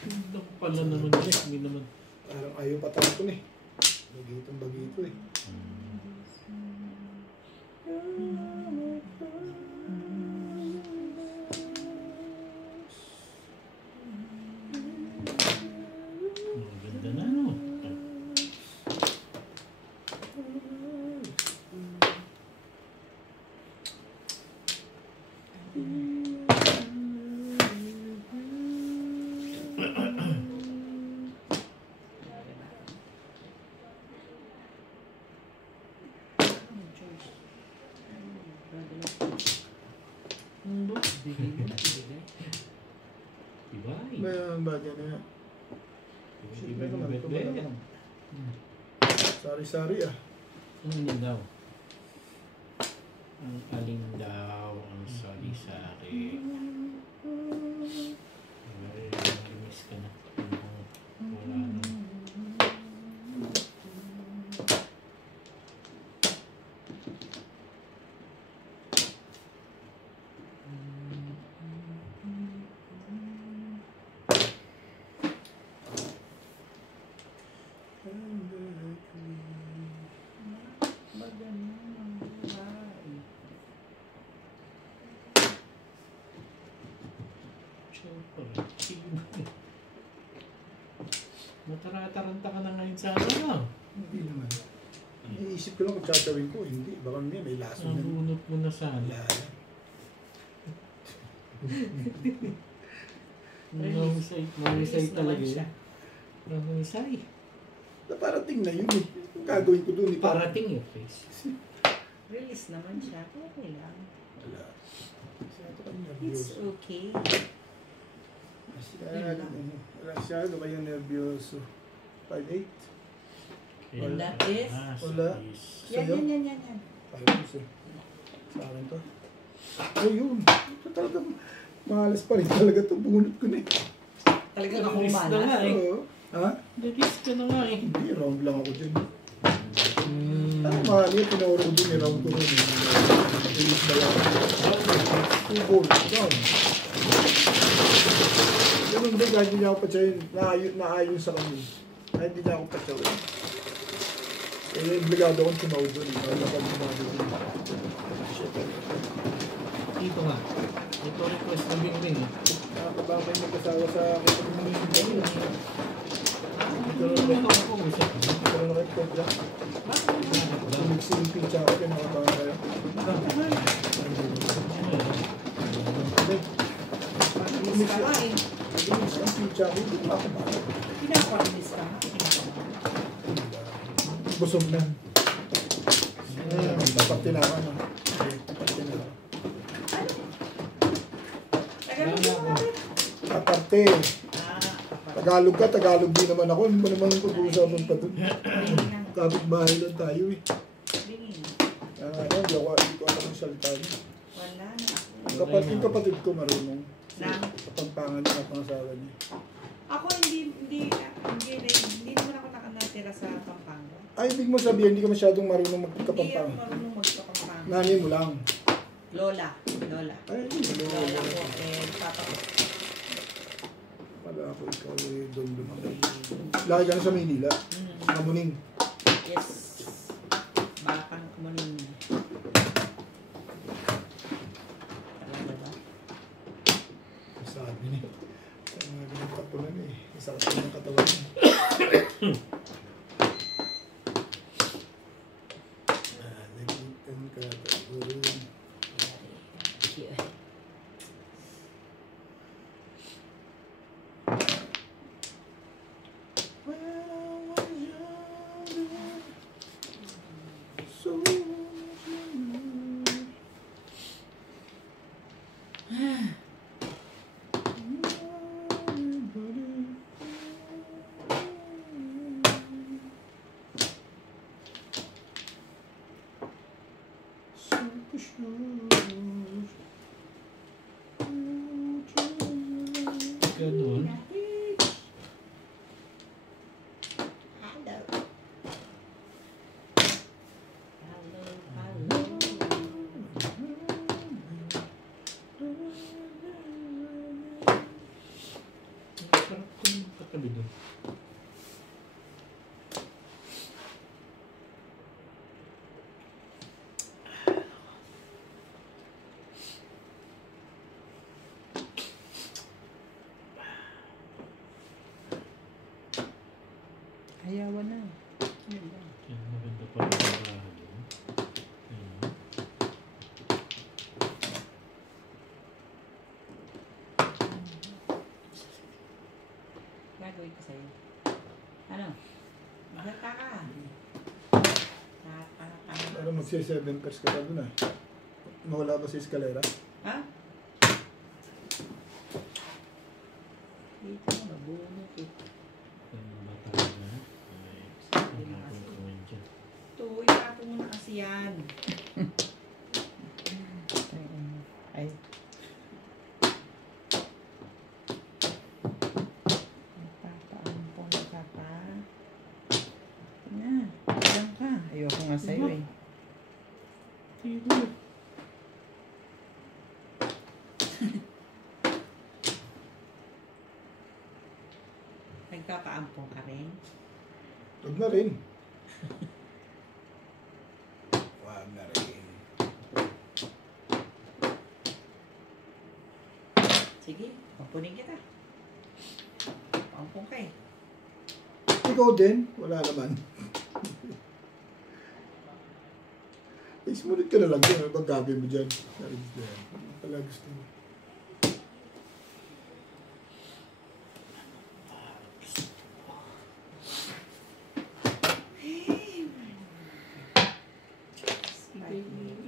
Ito pala naman. Hindi naman. Parang ayaw patapon eh. Bagito eh. Ganda na, no? Ibay. Mayroon ba dyan na? Ibay ng bet-bet. Sari-sari ah. Ang alin daw? Ang alin daw ang sari-sari? Ay, narimis ka na. Wala na. Matarataranta ka na ngayon sa ano? Hindi naman. Iniisip ko lang kung tsatawin ko. Hindi. Baka may laso na. Nabunot mo na sana. Wala. Mawisay talaga yun. Mawisay. Naparating na yun eh. Ang gagawin ko dun eh. Parating yung face. Release naman siya. Okay lang. Wala. Masyado kang It's nervyoso. okay. Masyado kayong nervyoso. 5'8". And that is? Wala. Yan. 5'8". Sa akin to. Oh yun. Ito talaga. Mahalas pa rin talaga to. Bunot ko na eh. Talagang ako Release na nga malas. eh. Oo. Ha? Release ka na nga eh. Hindi. Round lang ako dyan. Tama. Yung pinoro ko dun. Round ko rin. Release na lang. 2 goals. Down. Ganun din. Kahit hindi niya ako patsayin. Naayon sa kanya. Kahit hindi niya ako patsayin. Eh, obligado akong tumawag dun. Wala pa tumawag dun. Dito nga. Ito request na bing-bing eh. Baka may mag-asawa sa akin. Ito ako gusto. Pero naka-record lang. Sulit-sulit siya ako kaya mga baka kayo. Release ka nga eh. Sulit ang pizza ako. Hindi pa ako baka. Pinapa-release ka nga. Busog na. Dapat tinakan na. Dapat tinakan. Aparte. Tagalog ka, Tagalog din naman ako. Ano ba naman yung pag-uusapan pa doon? Kapit bahay lang tayo eh. Hindi ko alam ang salita niya. Wala na. Yung kapatid ko marunong. Lang. Kapampangan niya ang pangasawa niya. Ako hindi naman ako nakatira sa Pampanga. Ay, ibig mo sabihin, hindi ka masyadong marunong Hindi ako magkapampangan. marunong magpapampanga. Nanay mo lang. Lola. Ay, Lola ko and papa ko. Pala ako, ikaw eh, doon. Laki ka na sa Maynila. Kamuning. Yes. Bakang kumunin. Talaga ba? Sabi niya. Mga ganang katulan eh. Masarap ko ng katawan niya. Nalitan ka katawan. Ganun. Hello. Ayawan na. Yan, maganda pa rin ang bahay. Ayun. Gagawin ko sa'yo. Ano? Maganda ka. Para magsi-7 pairs ka pa doon ah. Mawala ba sa eskalera? Ha? Dito na, nabunot eh. Yan, bata na. Ay, hapon ko man dyan. Ito, itapo mo na kasi yan. Ay. Napapaampon ka pa. Na, diyan ka. Ayoko nga sa'yo eh. Tigo. Nagpapaampong ka rin. Huwag na rin. Huwag na rin. Sige, pampunin kita. Paampong ka eh. Ikaw din, wala naman. Sumunod ka na lang din. Ano bang gagawin mo dyan? Pala gusto mo.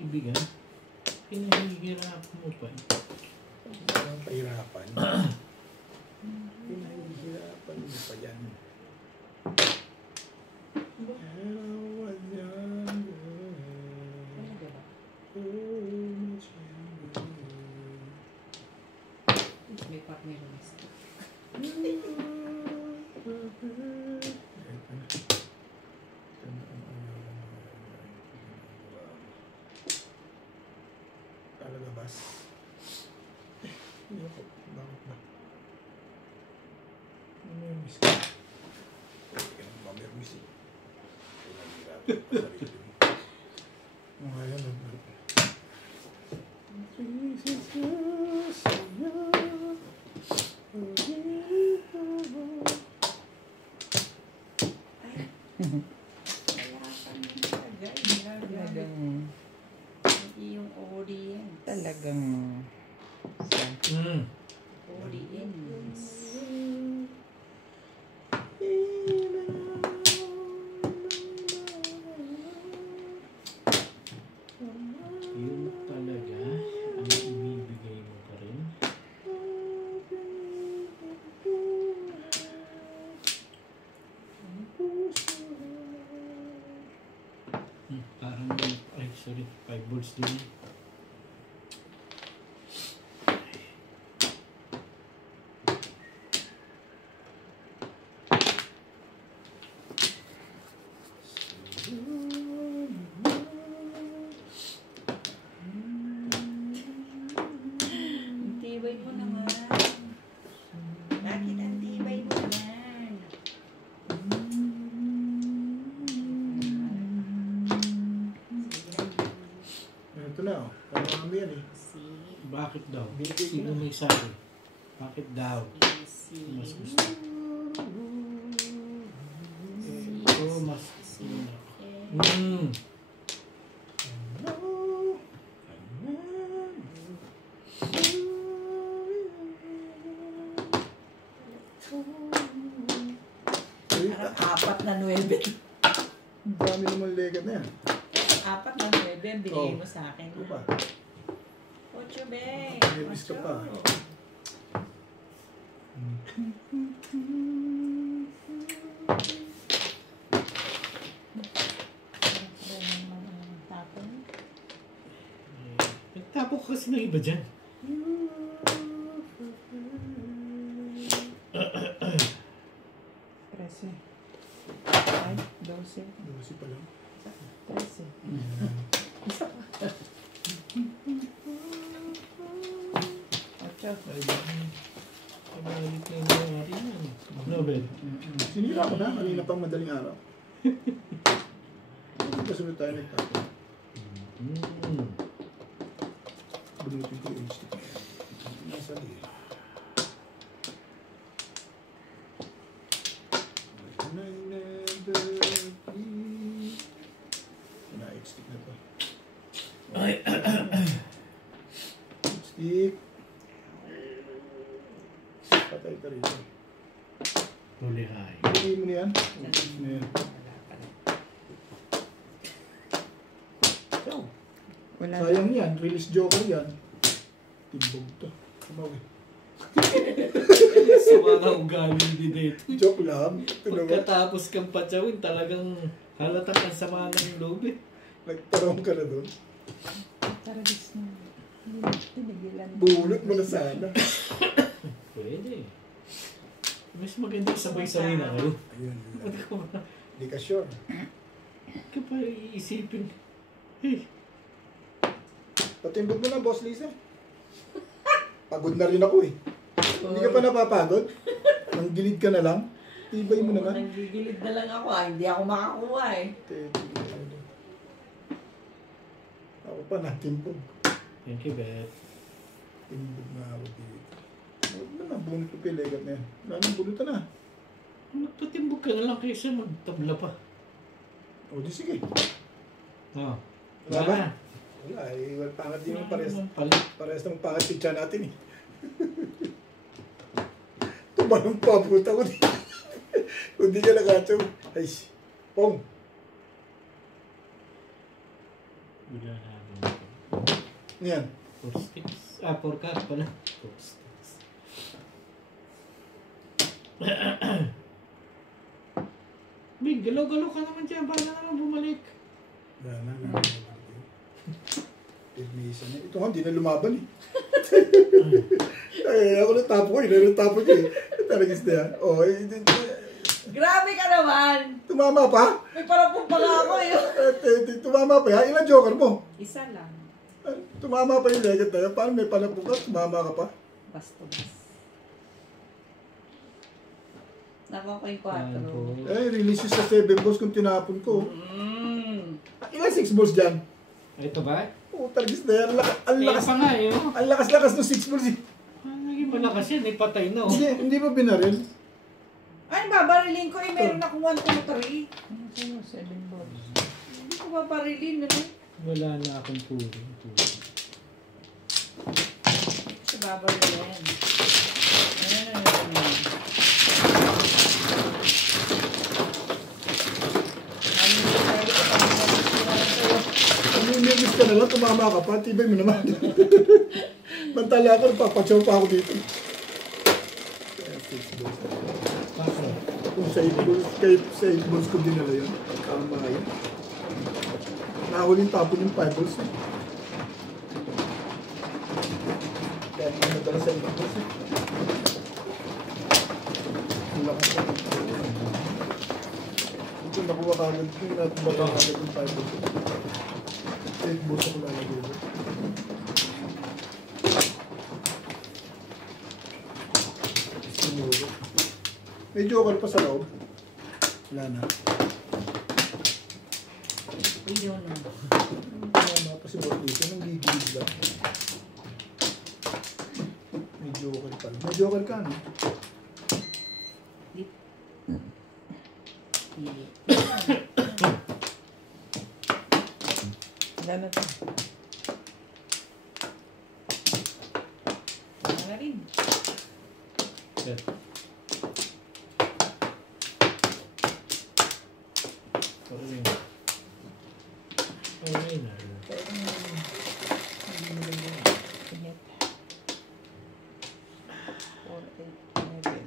Ibigan. Pinahihirapan mo pa. Ang pahirapan. Pinahihirapan mo pa yan. May partner list. Lalabas. Bakit ba? Ano yung miss ka? Kaya naman ba may miss eh? Mga yan. Talagang, Yung audience. talagang, Audience. Yun talaga ang ibibigay mo pa rin. Parang, ay sorry, 5 volts din. Ang tibay mo naman. Bakit ang tibay mo naman? Ito na oh. Parang yan eh. Bakit daw? Bigay Sino na. may sabi? Bakit daw? Mas gusto. Ito mas gusto na. Parang 4 na 9. Ang dami naman legat na yan. 4 na 9 ang binigay mo sa akin. Ito pa. 8, be. May miss ka pa. Nagtapok kasi ng iba dyan. Trece. Ay, 12. 12 pa lang. 13. Ocho. Ay, mabalik na yung nangyari yan. Nobel. Sinira ko na. Kanina pang madaling araw. Kasunod tayo nagtapos. Bunutin ko yung stick. Nasa liya. Wala Sayang yan, release joker yan. Timbog to. Kumawi. Sa mga ugali ni dito. Joke lang. Ito naman. Pagkatapos kang patsawin, talagang halatang ang sama ng loob eh. Nagtarong ka na doon. Taragis na. Tinigilan. Bulot mo na sana. Pwede. Mas maganda sabay-sabay na kayo. Ayun. Ba't ka ba? Hindi ka sure. Ba't ka pa iisipin? Hey, Patimbog mo na, Boss Lisa. Pagod na rin ako eh. Hindi ka pa napapagod? Nang gilid ka na lang? Tibay mo naman. Nanggigilid na lang ako hindi ako makakuha eh. Ako pa na, timbog. thank you, Beth. Timbog na ako dito. Huwag na na, bunot ko pilegat na yan. Wala nang bunutan na. Magpatimbog ka na lang kaysa magtabla pa. O di sige. Oh. Wala ba? Wala eh. Wala pangat din yung pares. Pares ng pangat si Chan natin eh. Tumalong pa, puta ko dito. Kung di ka nakatsaw. Ay, Pong. Wala na ako. Ano yan? 4 sticks. 4 cards pala. 4 sticks. Big, galaw-galaw ka naman dyan. Para naman bumalik. Wala na. Isa na. Ito nga, hindi na lumaban eh. Ay, ako natapo ko eh. Natapo ko eh. Talagis na yan. Oh, Grabe ka naman! tumama pa? May parapong pala ako eh. Tumama pa yan. Ilan joker mo? Isa lang. Tumama pa yung legend na yan. Paano may panapo ka? Tumama ka pa? Bastos. Nakuha ko yung 4. Eh, release sa 7 balls kung tinapon ko. Ilan 6 balls dyan? Ito ba? Oh, talagis na yan. Ang Kaya lakas. pa nga eh. Oh. Ang lakas-lakas ng 6 balls eh. Naging malakas yan. Eh, patay na oh. Hindi ba binaril? Ay, babarilin ko eh. Meron akong 1, 2, 3. Ano sa'yo? 7 balls. Hindi ko babarilin naman. Wala na akong puri. Sa babarilin. Umiinis ka na lang, tumama ka pa, tibay mo naman. Mantala ako, papatsaw pa ako dito. Kung sa 8 balls, kahit sa 8 balls ko dinala yun, kama yun. Nahuling tapon yung 5 balls eh. Kaya hindi nadala sa 8 balls eh. Ang lakas na. Ito nakuha kagad yung natubala kagad yung 5 balls. 8 balls ako lalagay doon. Sinuro. May joker pa sa loob. Wala na. Ayun na. Tama pa si Bot dito. Nanggigilid lang. May joker pa. May joker ka, no? Wala na to. Wala na rin. Beth. Okay. Okay na. Init. 4, 8, 11.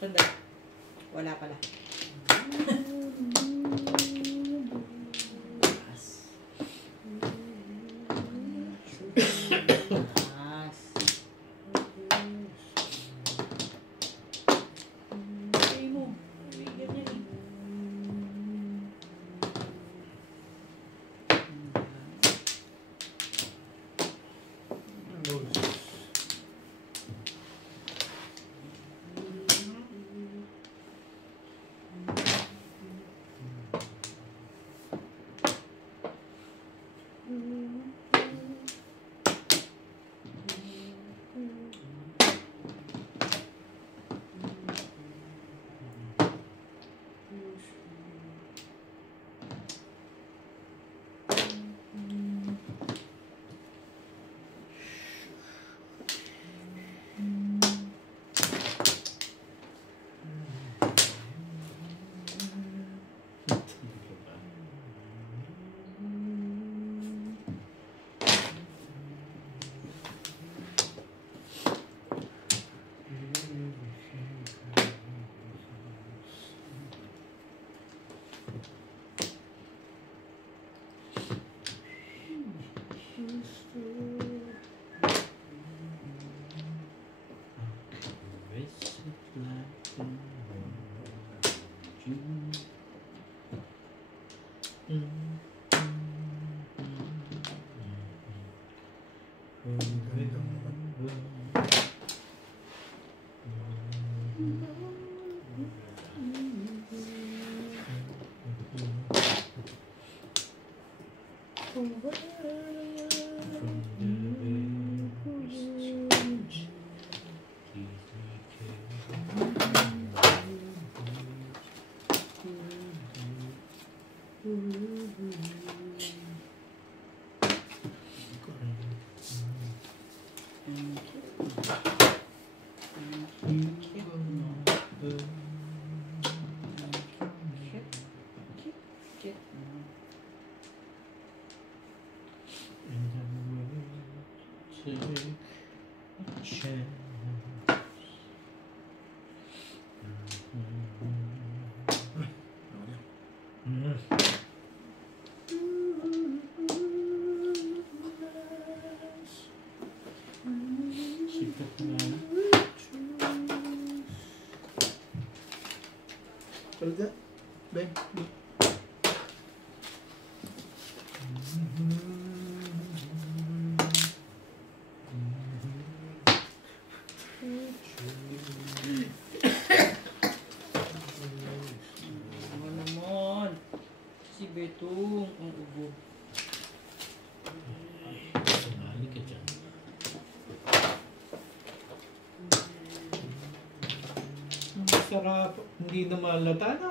Sandali. Wala pala. Taas. Ay mo. Ay, ganyan eh. Ganda naman. Sikat na. Talaga? Ben? Ano naman? Si Betong ang ubo. Sumali ka dyan. Ang sarap. Hindi na malata na.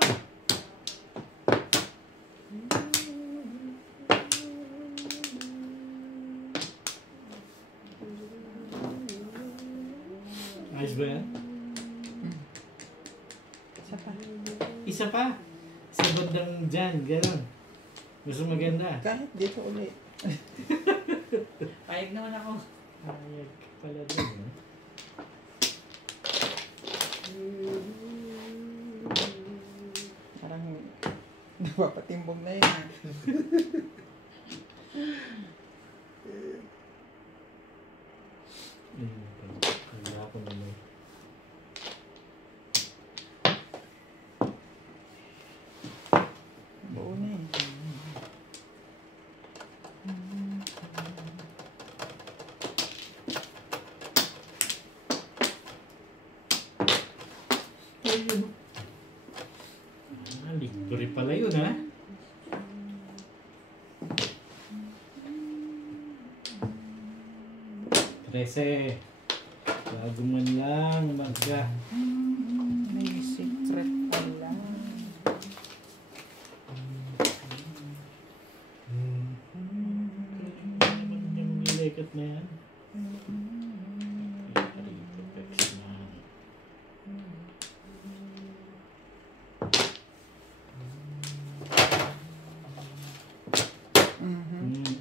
Ayos ba yan? Isa pa. Isa pa. Sa bandang dyan. Ganon. Gusto maganda. Kahit dito ulit. Payag naman ako. Ayag ka pala dun. Eh. Parang napapatimbog na yun. ah. Kaya ako naman. Buo na eh. Ayun. Libre pala yun, ha? Trese. Bago man lang magka. May secret pala. Ano naman yung nilekat na yan? Rito, text na.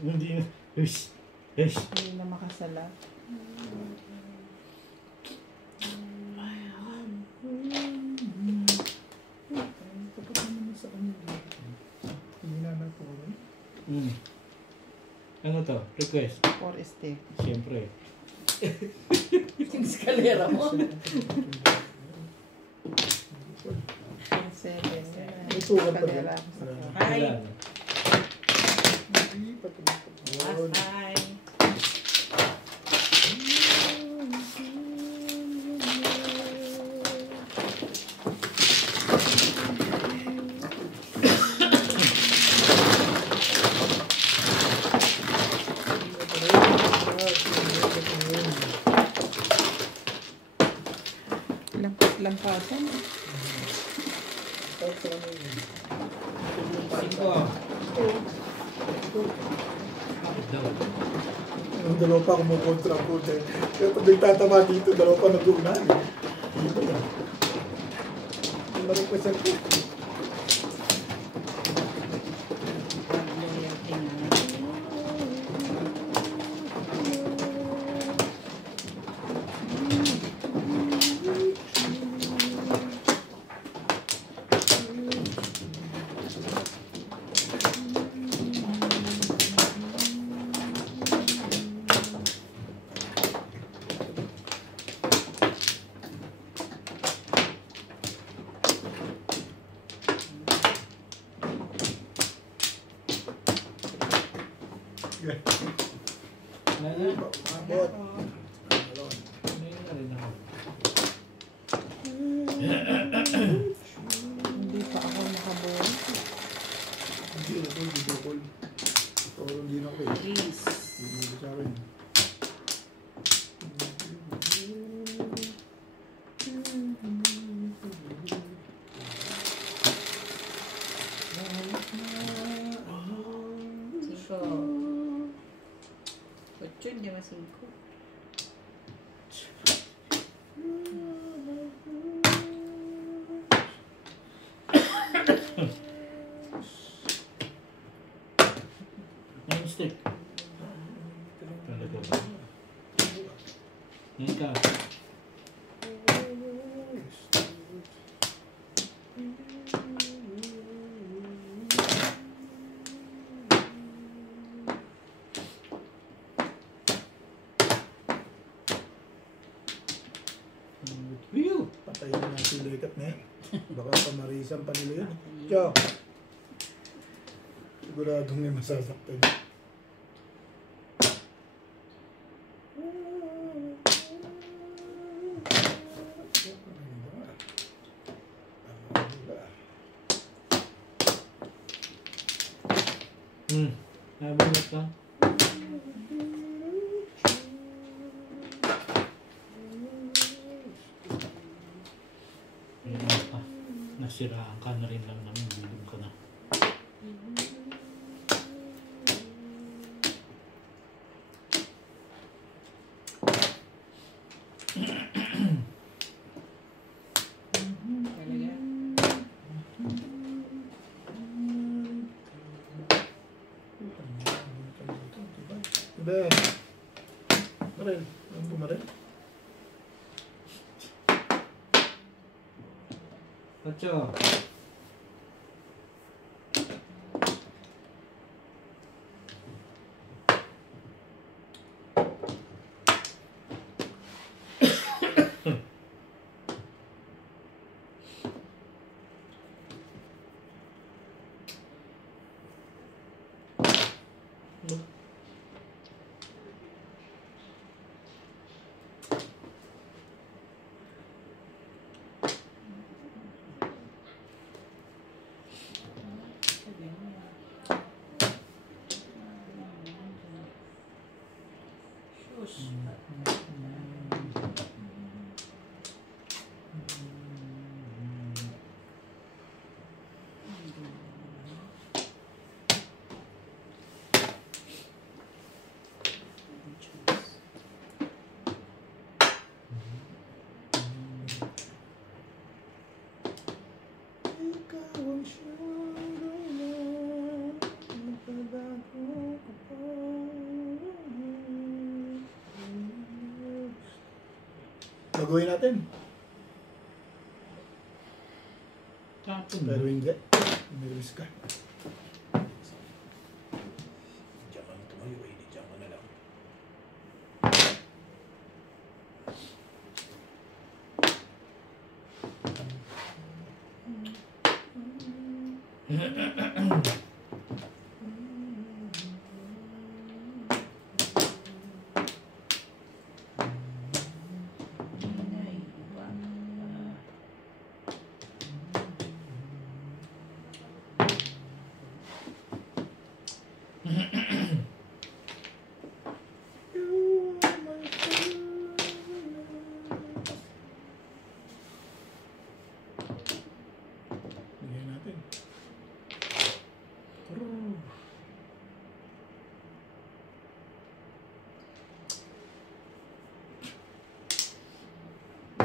Hindi na. Ush. Ush. Hindi na makasala. Ano to? Request? 4 step. Siyempre. Yung eskalera mo. 7. Ito ka pa rin. Hi. Wala na. Hi. Lampasan. Singko. Bakit daw? Ang dalawa pa kumukontra po dyan. Kaya pag nagtatama dito, dalawa pa nag-uunan. Hindi ba yan? Ang marikwesan ko. Loyalty na. ko. Yung stick. Talaga ba? Yan ka. Whew! Patayin na natin yung lekat na yan. Baka pamarisan pa nila yun. Tiyo. Siguradong may masasaktan. Nabulat ka? Nasiraan ka na rin lang namin, bilog ka na. Be. Marel. Ano po Marel? Pacho. Gagawin natin. Tapon Pero mo. hindi. May risk ka. Diyan ka na tumayo eh. Diyan ka na lang. Bigyan natin.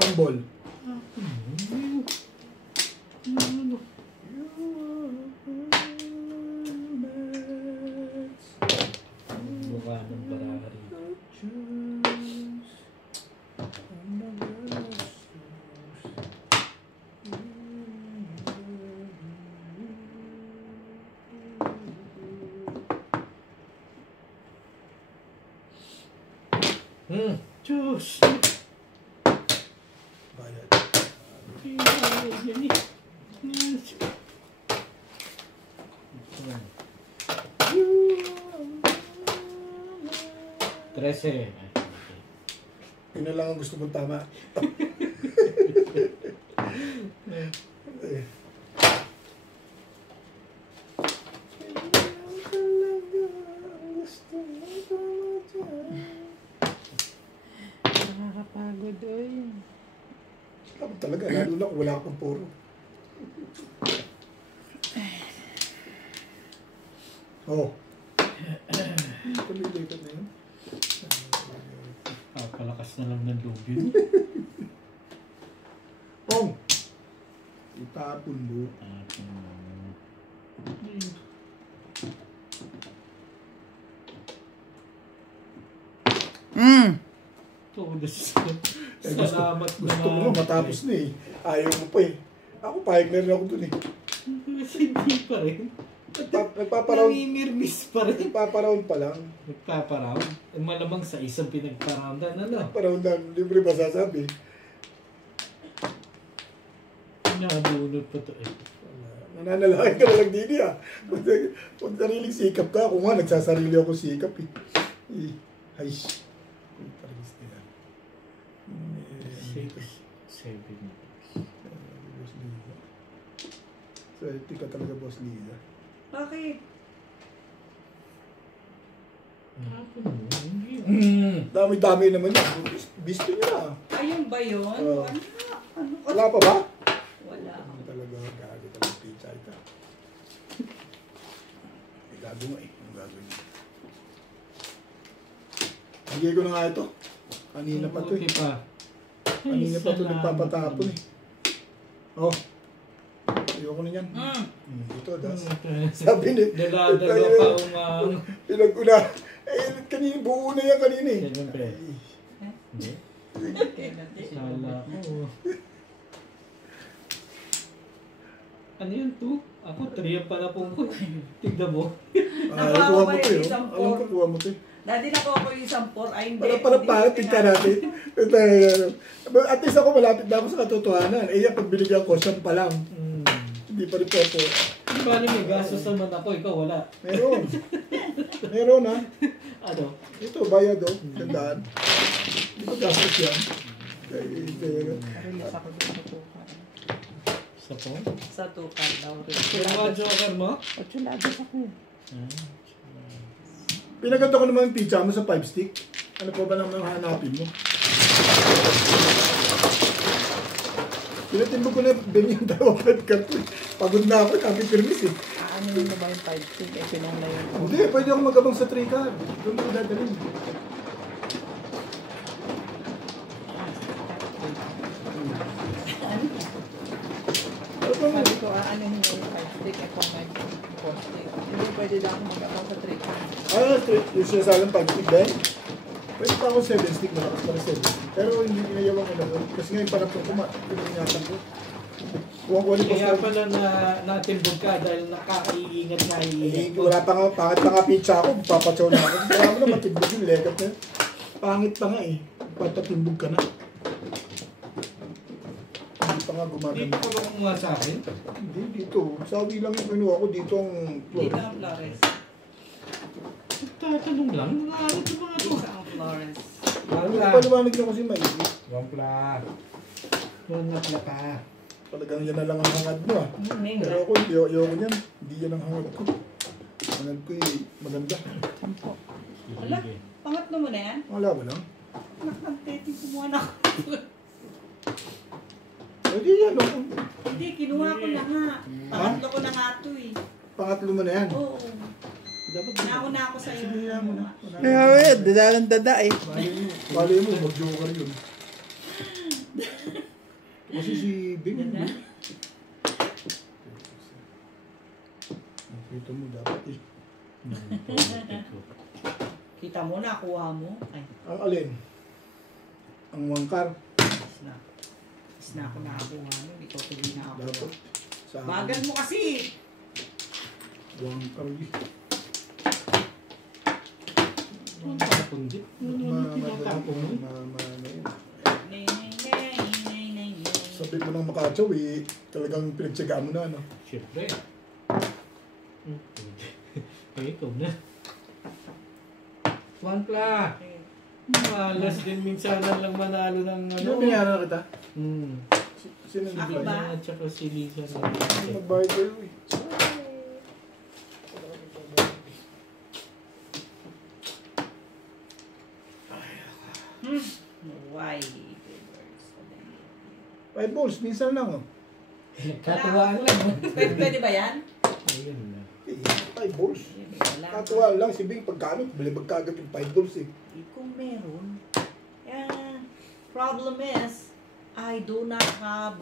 Ang ball. Buka ng barari. Diyos! Bayad. Yan eh. Trese. Yun na lang ang gusto mong tama. Nakakapagod oy. Tapos talaga, lalo na kung wala akong puro. Oh. Palilipat na yun. lakas na lang ng loob yun. Pong! Itapon mo. Salamat gusto mo matapos na eh. Ayaw mo pa eh. Ako pahig na rin ako dun eh. Kasi hindi pa rin. Nagpaparound. Namimirmis pa rin. Nagpaparound pa lang. Nagpaparound? Eh, malamang sa isang pinagparoundan, ano? Nagparound lang. Libre ba sasabi? Nakabunod pa to eh. Nananalangin ka na lang dini ah. Kung sariling sikap ka, ako nga nagsasarili ako sikap eh. Ay, parehis nila. 6, 7. Boss Liga. So, ito ka talaga, Boss Liga. Bakit? Dami-dami naman yan. Bisto niya na. Ayun ba yun? Oo. Ano? Wala pa ba? Wala. Ano talaga, gagi talaga pizza ito. May gago mo eh. Ang gagawin niya. Bigay ko na nga ito. Kanina pa ito eh. Kanina pa ito nagpapatapon eh. Oh. Ayoko na yan. Ito, das. Sabi ni... Dala-dala pa umang. Pinag-una. Eh, kanina, buo na yan kanina eh. Siyempre. Hindi? Sala ko. Ano yun, 2? Ako, 3 ang pala po ko. Tignan mo. Kuha mo ito eh. Alam ko, kuha mo ito eh. Dati na po ako yung 10 ay hindi. Parang pangit ka natin. At least ako malapit na ako sa katotohanan. Eh, pag binigyan ko, siyam pa lang. Hindi pa rin po ako. Di ba may gastos naman ako, ikaw wala. Meron. Meron ha. Ano? Ito, bayad o. Gandaan. Hindi pa gastos yan. Release ako dito sa tukar. Sa po? Sa tukar daw rin. Kung mga joker mo? Ochuladas ako eh. Pinaganda ko naman yung pizza mo sa 5 stick. Ano po ba naman hanapin mo? Pinatimbog ko na din yung dalawang karton. Pagod na ako, kapipirmis eh. Ano yun na ba yung 5 stick? Eh, pinong na yun. Hindi, pwede ako magabang sa 3 card. Doon ako dadalhin. Sabi ko, ano yun yung 5 stick? Eh, kung may 4 stick. Hindi, pwede lang ako mag-abang sa 3 card. Yung sinasalang 5 stick din. Pwede pa ako 7 stick, malakas pa rin 7 stick. Pero hindi inayawan ko na doon. Kasi ngayon parang po pinangingatan ko. Kaya pala na natimbog ka dahil nakaiingat na iingat. Wala pa nga, pangit pa nga pizza ako, papachaw na ako. Kaya mo na matimbog yung legat na. Pangit pa nga eh. Papatimbog ka na. Hindi pa nga gumaganda. Dito ko lang kumuha sa akin. Hindi, dito. Sabi lang yung kinuha ko dito ang floor. Dito ang Flores. Tatanong lang, nangalit sa mga to. Dito ang Flores. Paliwanag na kasi maisip. Wampla. Wampla ka. Talagang yan na lang ang hangad mo ah. Pero ako, ayoko niyan. Hindi yan ang hangad ko. Hangad ko eh, maganda. Sampo. Wala. Pangatlo mo na yan? Wala ba lang? Nakagteti, kumuha na ako. Hindi yan oh. Hindi, kinuha ko na nga. Pangatlo ko na nga ito eh. Pangatlo mo na yan. Oo. Dapat Nauna ako sa'yo. Sige, yan mo na. Kaya, dadalang dada eh. Mali mo, mag-joker yun. Kasi si Bing. Nakita mo dapat eh. Kita mo na, kuha mo. Ay, Ang alin? Ang wangkar. is na. Is na ako nakakuha mo. Ikaw tuloy na ako. Dapat. Sa Bagal mo kasi. wangkar eh. Ang tapon din. Ano tinatapon mo? Nay, nay, nay, nay, nay, nay. Sabi mo ng makachaw eh. Talagang pinagtsagaan mo na ano. Siyempre. Eh, ikaw na. Wampla. Malas din minsan lang manalo ng ano. Ano binayaran na kita? Sino Ako nagbayad? ba? At saka si Lisa na. Sino nagbayad kayo eh? Why? 5 balls, minsan lang oh. Katuwaan lang. Pwede ba yan? Ayun na. 5 balls. Wala. Katuwa lang si Bing pagkano, balibag kagad yung 5 balls eh. Kung meron, yan. Problem is, I do not have...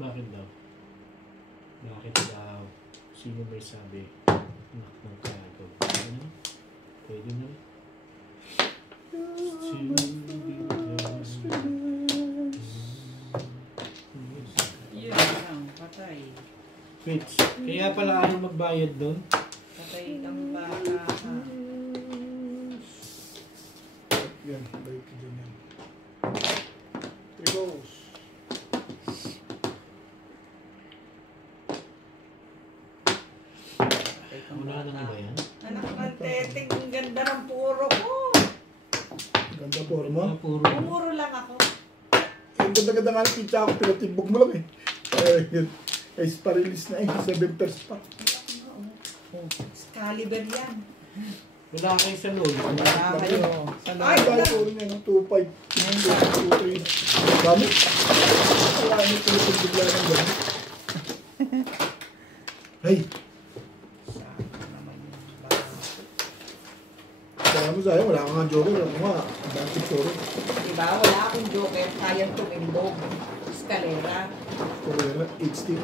Bakit daw? Bakit daw? Sino may sabi? Anak ng kagaw. Ano? Pwede na. Yun lang, patay. Wait, kaya pala ayaw magbayad doon? Patay ang baka ka. Yan, balik ka dyan yan. 3 goals. Wala na ba yan? Anak ng teteng, ang ganda ng puro ko. Ganda po, mo. Puro. Pumuro lang ako. Ang ganda-ganda nga ng pizza ako, pinatibog mo lang eh. Yun. Ay, pa-release na eh. 7 pairs pa. Excalibur yan. Wala kayo sa loob. Wala kayo. Sa Ay, loob. Ay, puro niya, no? 2.5. 2.3. Dami. Wala niyo puro bigla ng ganda. Ay, Saan naman yung baka? kaya mo sa'yo, wala kang nga joker. Ano nga, ang dami picture. Diba? Wala akong joker. Kayang tumindog. Escalera. Correra, 8 stick.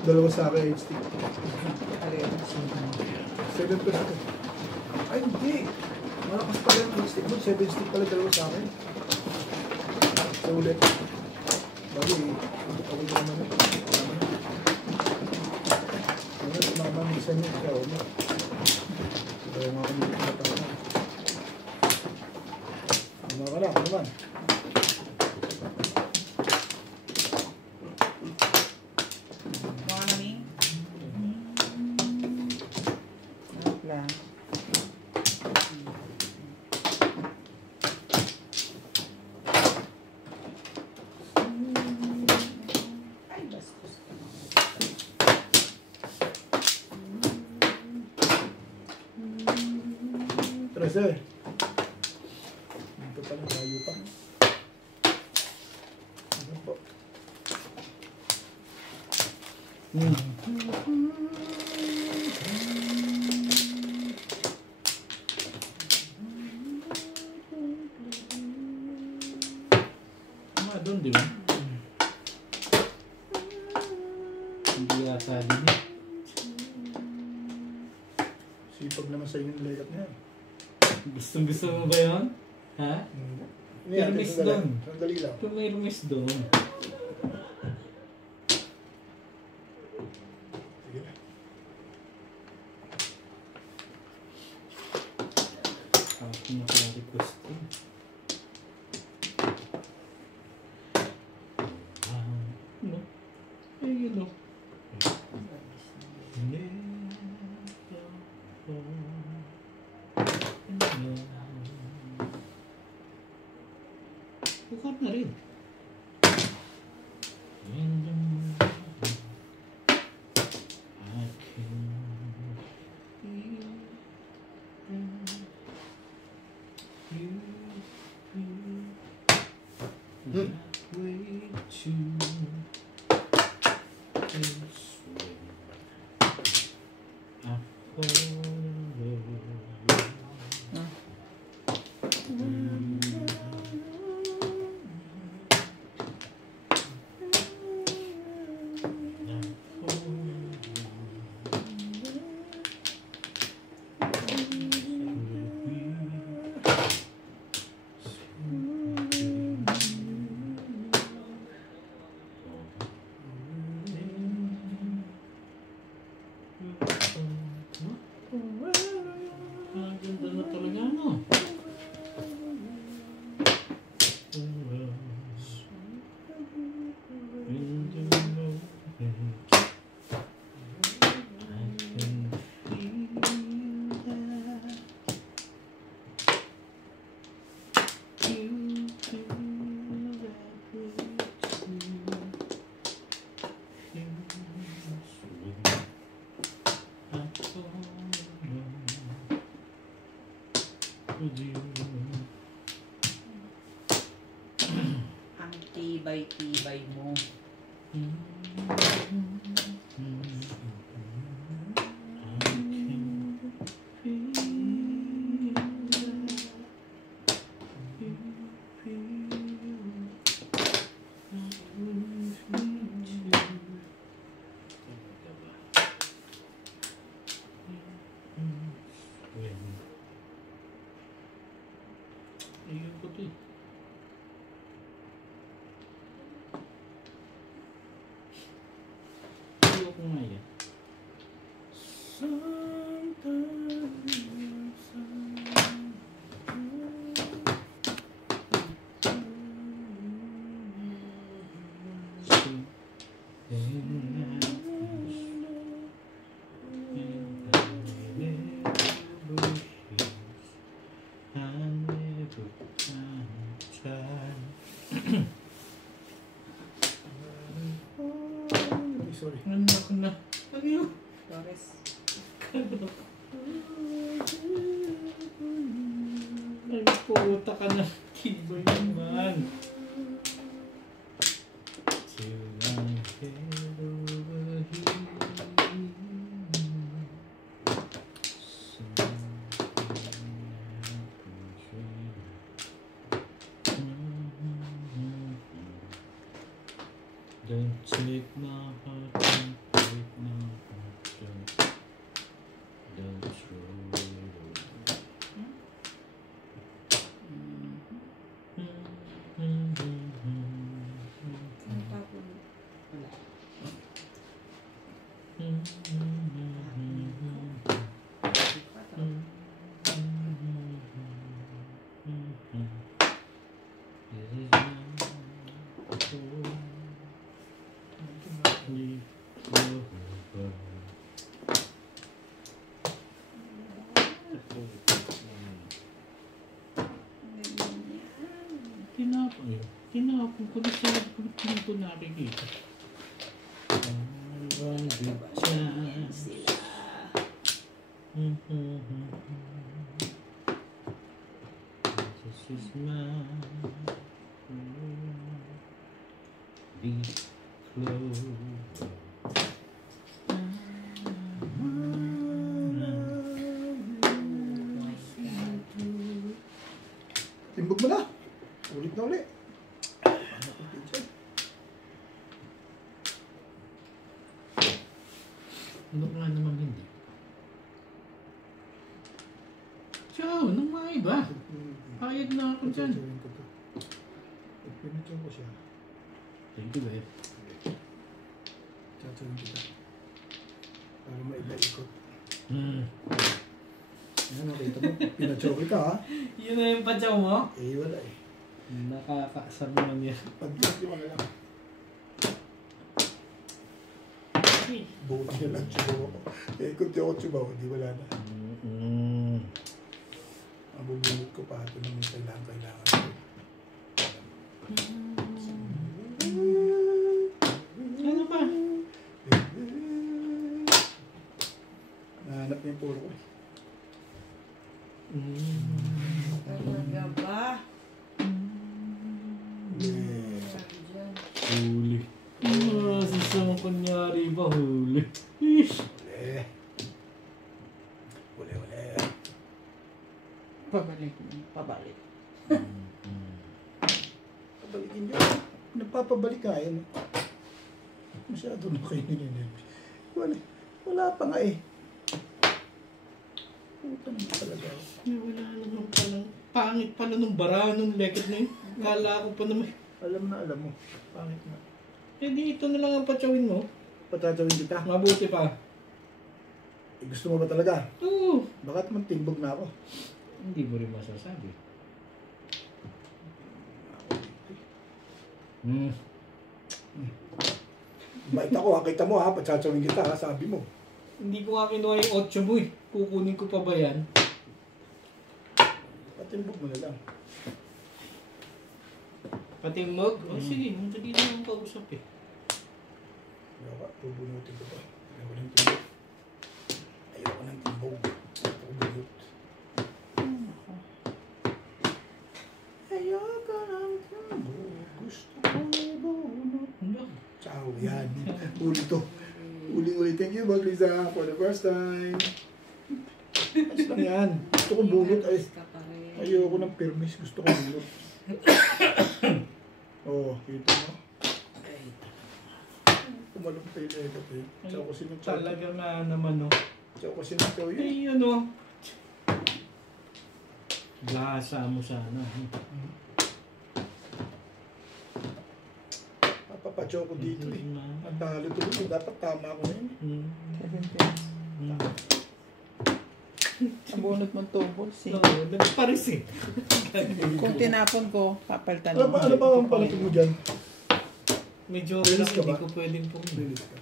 Dalawa sa akin, 8 stick. Escalera. 7 pairs ko. Ay, hindi. Malakas pa rin ang 8 stick mo. 7 stick pala dalawa sa akin. Sa ulit. Bago eh. Ako yung naman. Ano, mamamisan niyo. Kaya ako na. Kaya nga kami dito na tayo. Ano ka na, ako naman. Mga nami? Sarap lang. Ay, bastos ka. 13. Dito pa lang, layo pa. Ano po? Mga doon, di ba? Hindi yata din eh. Sipag naman sa inyo ng layup na yan. Gusto mo ba yun? Ha? Hindi yan, Permis sandali. doon. Sandali lang. Pumirmis doon. Sige na. Ako naka-request ko. No? Eh, yun o. Bukat na rin. Ganda na talaga, no? Ang tibay-tibay mo. Ayun ko to eh. Ayoko nga yan. Sorry. Anak na. Ano yun? Torres. Ay, puta ka na. Tibay naman. Till I head over here. Don't take my heart, don't break my heart, don't throw it away. Ang tapon. Wala. Tinapon ko na siya. Kung ko nakikita. Sila. This is my be close. Timbog mo na. Ulit na ulit. Ano nga naman hindi? Ciao, nang mga iba. Payag na ako dyan. Pagtsatsarin ko to. Pag pinatsaw ko siya, Thank you, babe. tsatsarin kita. Para maiba-ikot. Ayan, nakita mo. Pinatsaw kita ha. Yun na yung padyaw mo? Eh, wala eh. Nakakasar naman yan. Pag-pinatsaw ka na lang. Buot niya lang tsubaw ako. Eh, kung di ako tsubaw, di wala na. Mabubunot ko pa ito naman kailangan ko. Ano pa? Nahanap niya yung puro ko. Talaga ba? Yeah. Sabi dyan. Huli. Sasama kunyari ba huli? Uli. Uli. Pabalik. Pabalik. Pabalikin niyo. Nagpapabalik ka yan. Masyado na kayo nilinig. Wala pa nga eh. Puta naman talaga. Wala naman palang. Pangit pala nung bara nung lekit na yun. Kala ko pa naman. Alam mo. Pangit na. Eh di ito na lang ang patsawin mo. Patatawin kita. Mabuti pa. Eh, gusto mo ba talaga? Oo. Bakit man timbog na ako? Hindi mo rin masasabi. Bait ako ha. Kita mo ha. Patsatawin kita ha. Sabi mo. Hindi ko nga kinuha yung 8 mo eh. Kukunin ko pa ba yan? Patimbog mo na lang. Patimog? Oh, sige, hindi naman kausap eh. Ayaw ka. Pubunutin ko pa. Ayaw ng timbog. Ayaw ng timbog. Pubunot. Ayaw ka ng timbog. Gusto ko Yan. Uli to. Uli. Thank you, Bag Liza, for the first time. Ayos lang yan. Gusto ko bunot. Ayoko ng permis. Gusto ko bunot. Oh, kita mo. Kumalong tayo na ito. Tsaka ko sinong chow. Talaga nga naman, no. Tsaka ko sinong chow yun. Eh, ano? Lasa mo sana. Papachow ko dito eh. Ang talo tuloy. Dapat tama ko na yun. 7 pence. Ang bunot mong tubos eh. No, nagparis eh. Kung tinapon ko, papalitan Ano ba ang palatong mo dyan? Medyo Release ka hindi ba? ko pwedeng pong. Release ka.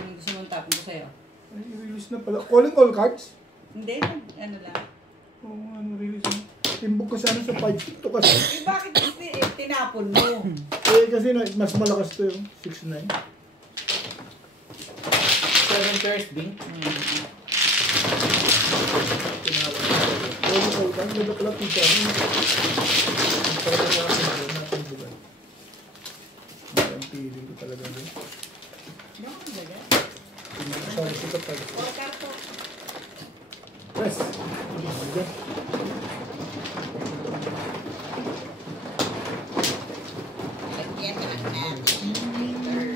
Yung gusto mong tapon ko sa'yo. Ay, release na pala. Calling all cards? Hindi, ano lang. Oo, ano release mo? Timbok ka sana sa 5 to kasi. Eh, bakit tinapon mo? Eh, kasi mas malakas to yung 6-9. 7 pairs din. Calling all cards, nagkakala pizza. Talaga natin bugal. Ang feeling ko talaga doon. Bakit ba yan? Hindi ko sa sikat talaga. O, karto. Press. Lagyan na lang natin later.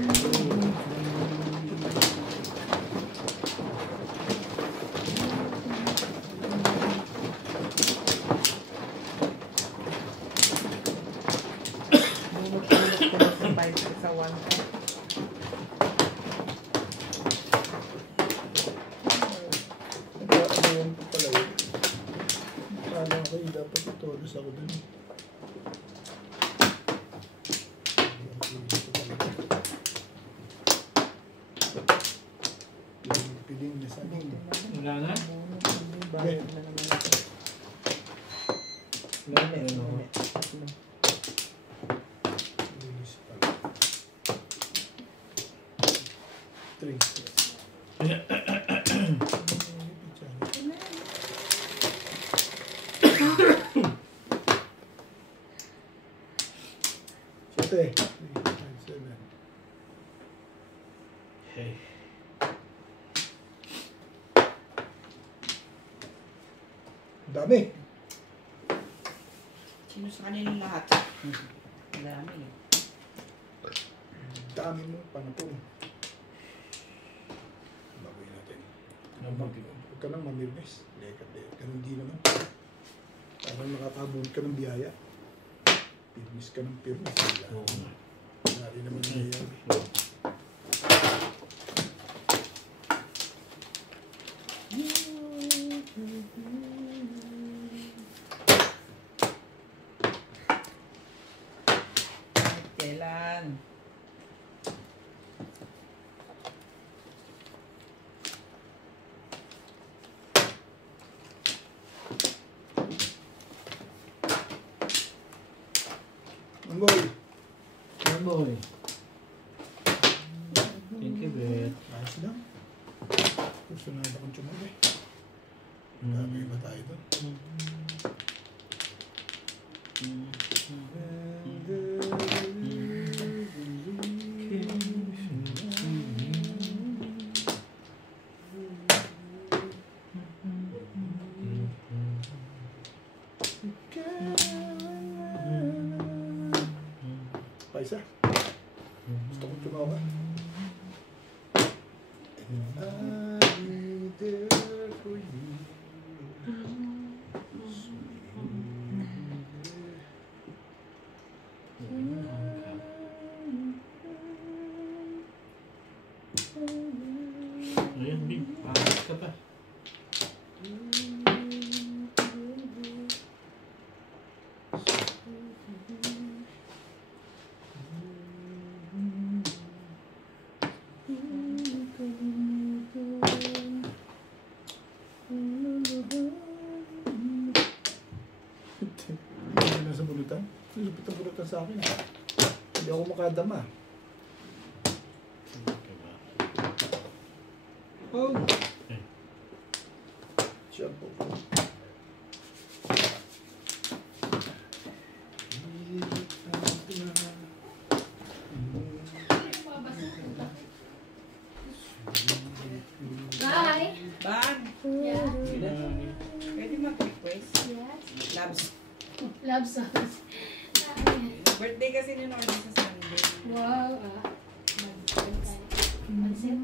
Bunot ko na sa 5 sa 1. Ayun po pala yun. Kala ko yung dapat itolos ako dun. Piling na sa akin. Wala na? Bunot, hindi. Bayad na naman ako. Wala na. Ano? Linis pala. 3. Siyete. 3, 5, 7. Hey. Dami. Sino sa kanilang lahat? Ang dami eh. Dami mo. Panapong. Bagoy natin. Huwag ka nang mamirmes. Lekat. Ganun di naman. Parang nakakabunod ka ng biyaya. Pirmis ka ng pirmis. Oo nga. Wala rin naman nangyayari. Kailan? Manggoy. Boy. Thank you, Bet. Ayos lang. Gusto na ba kong tsumabi? Dami ba tayo doon? Paisa. Gusto kong tumawa. I'll be there for you. Ayan, Bing. Pangat ka pa. Hindi na sa bulutan. Lupit ang bulutan sa akin. Hindi ako makadama. Oh. Shampoo. kasi in-order sa Sunday. Wow. Pansit?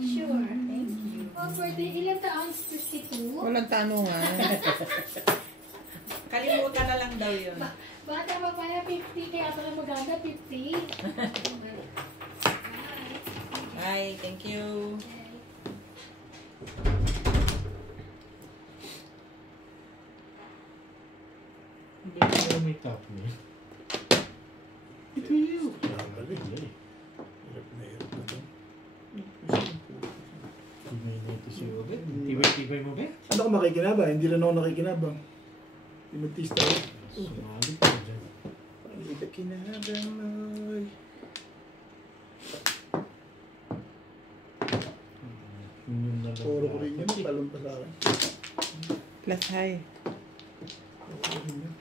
Sure. Thank you. Oh, birthday. Ilan taon? 52? Walang tanungan. Kalimutan na lang daw yun. Bata pa pala 50. Kaya pala maganda 50. Bye, thank you. Hindi ko may top niya. Ito yun. Nakagaling. Ay, Hirap na hirap na to. tibay na ito siya. Tibay mo ba? Ano ako makikinabang? Hindi rin ako nakikinabang. Hindi magtista ako. Sumali ka dyan. Hindi ka kinabang mo'y. Yun na lang. Puro ko rin yun. Talon pa sa akin. Plus high. Puro ko rin yun.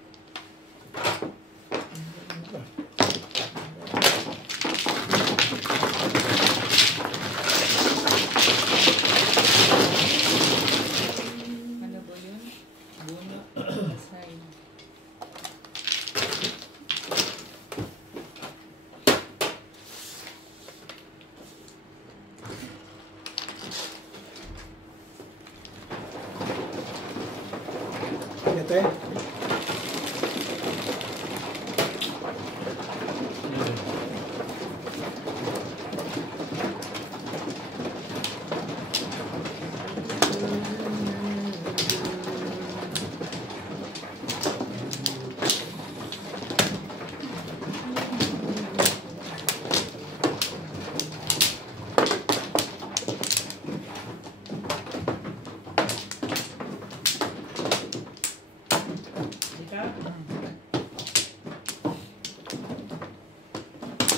Ano ba? Ano ba yun? Buno. Asay. Ito eh. Di ka?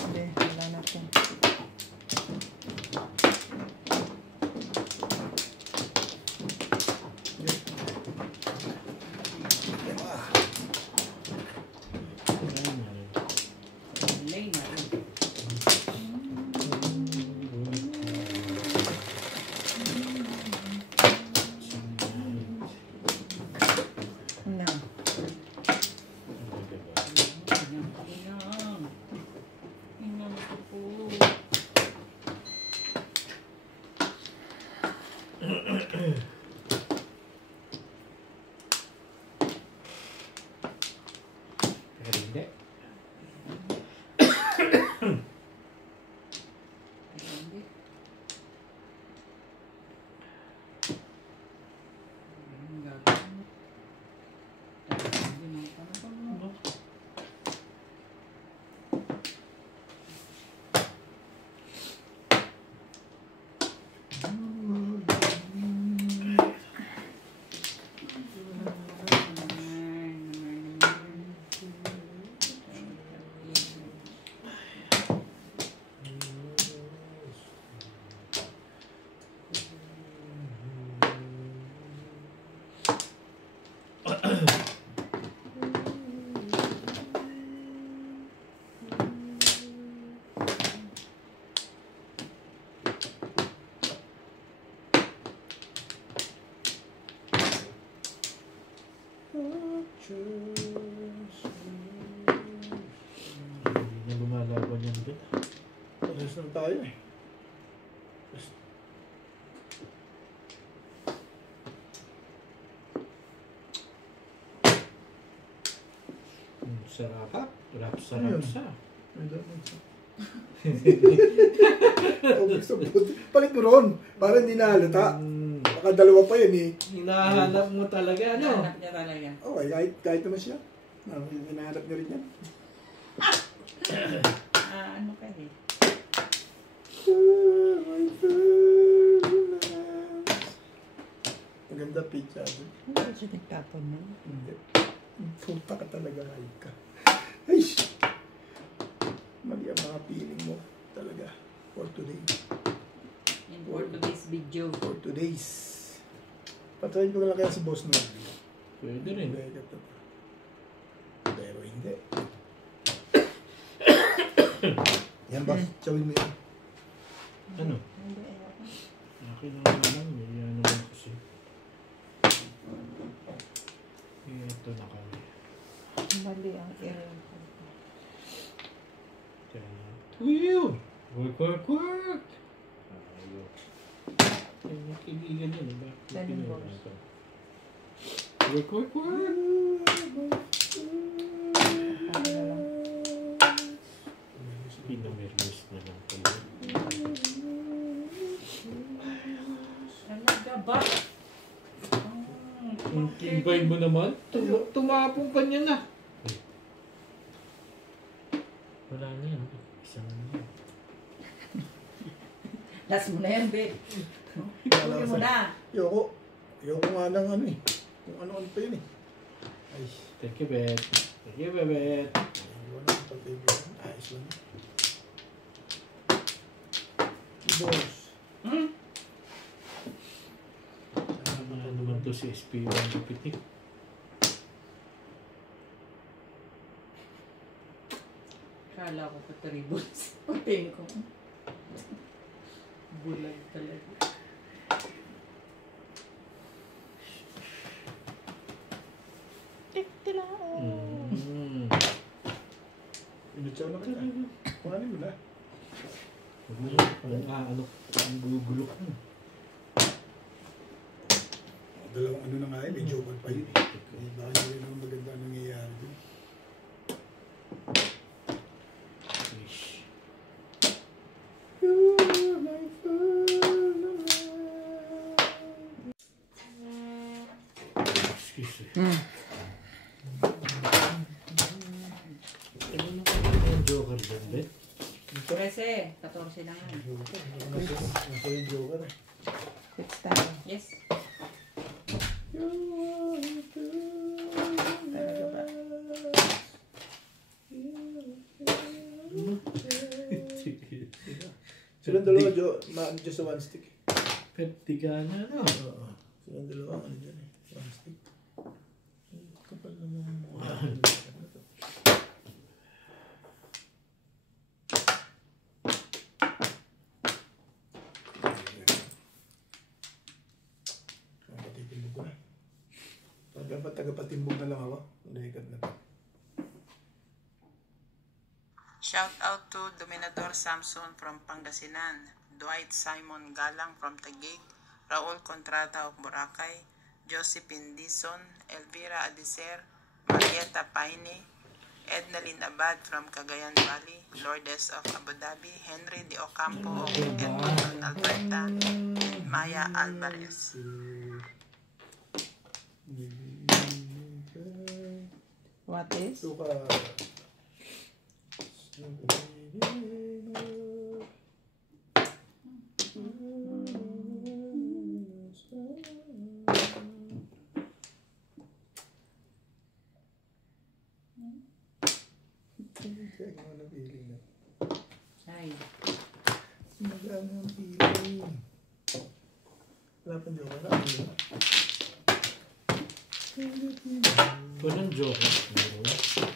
Hindi, wala na po. Lay na yun. Na. Inang. Inang ko po. Pero hindi. Hindi. Ang gagawin mo. Ano? Hindi na lumalaban yan din. Pares lang tayo eh. Sarap. Sarap Ayun. sa. Palit mo ron. Para hindi nahalata. Baka dalawa pa yan eh. Hinahanap mo talaga, ano? Hanap niya talaga. Oh, kahit naman siya. Hinahanap niya rin yan. Ano ka eh? Ang ganda pizza. Hindi siya nagtapon na. Hindi. Puta ka talaga, ay ka. Ay! Mali ang mga feeling mo talaga. For today. In for today's video. For today's. Patayin ko na lang kaya si boss mo. Pwede rin. Pero hindi. Yan ba? Chawin mo yan. Ano? Hindi, ayoko. Akin lang naman. Yan naman kasi. Ito na kami. Mali ang area ko. Whew! Work! Ayun. Ay, mga kaibigan yun. Bakit Seven pinuha balls. ito? Work! Pinamermis na lang pala. Talaga ba? Invite mo naman? Tumapong pa niya na. Wala na yan. Isang na yan. Last mo na yan, babe. Huli mo na. Yoko nga ng ano eh. Kung ano-ano pa yun eh. Ay, Thank you, Bet. Thank you, Bebet. iwan na ang pag-ibig. Ayos lang. Boss. Ano naman to si SP1 Kapitik? Kala ko pa tribbles. Pagtingin ko. Bulag talaga. Inutsaw na kita. Kuhanin mo na. Ang gugulo ko. Dalawang ano na nga eh. May joker pa yun eh. Eh, baka hindi rin naman maganda ang nangyayari dun. Ish. You're my Excuse me. Ano na kaya yung joker dyan, Bet? 13, 14 na yan. Nasa yung joker eh. Six tayo. Yes. Talaga ba? Silang dalawa, dyan sa one stick. Peptigana, no? Oo. Silang dalawa, ano dyan eh. One stick. Kapal na mga Patitimbog ko na. Dapat tagapatimbog na lang ako. Nahikat na to. Shout out to Dominador Samson from Pangasinan, Dwight Simon Galang from Taguig, Raul Contrata of Boracay, Josephine Dison, Elvira Adiser, Marietta Paine, Ednalyn Abad from Cagayan Valley, Lourdes of Abu Dhabi, Henry De Ocampo of Edmonton, Alberta, and Maya Alvarez. What is? Suka. Ay. Magandang feeling. Wala pa joke na. Walang joker.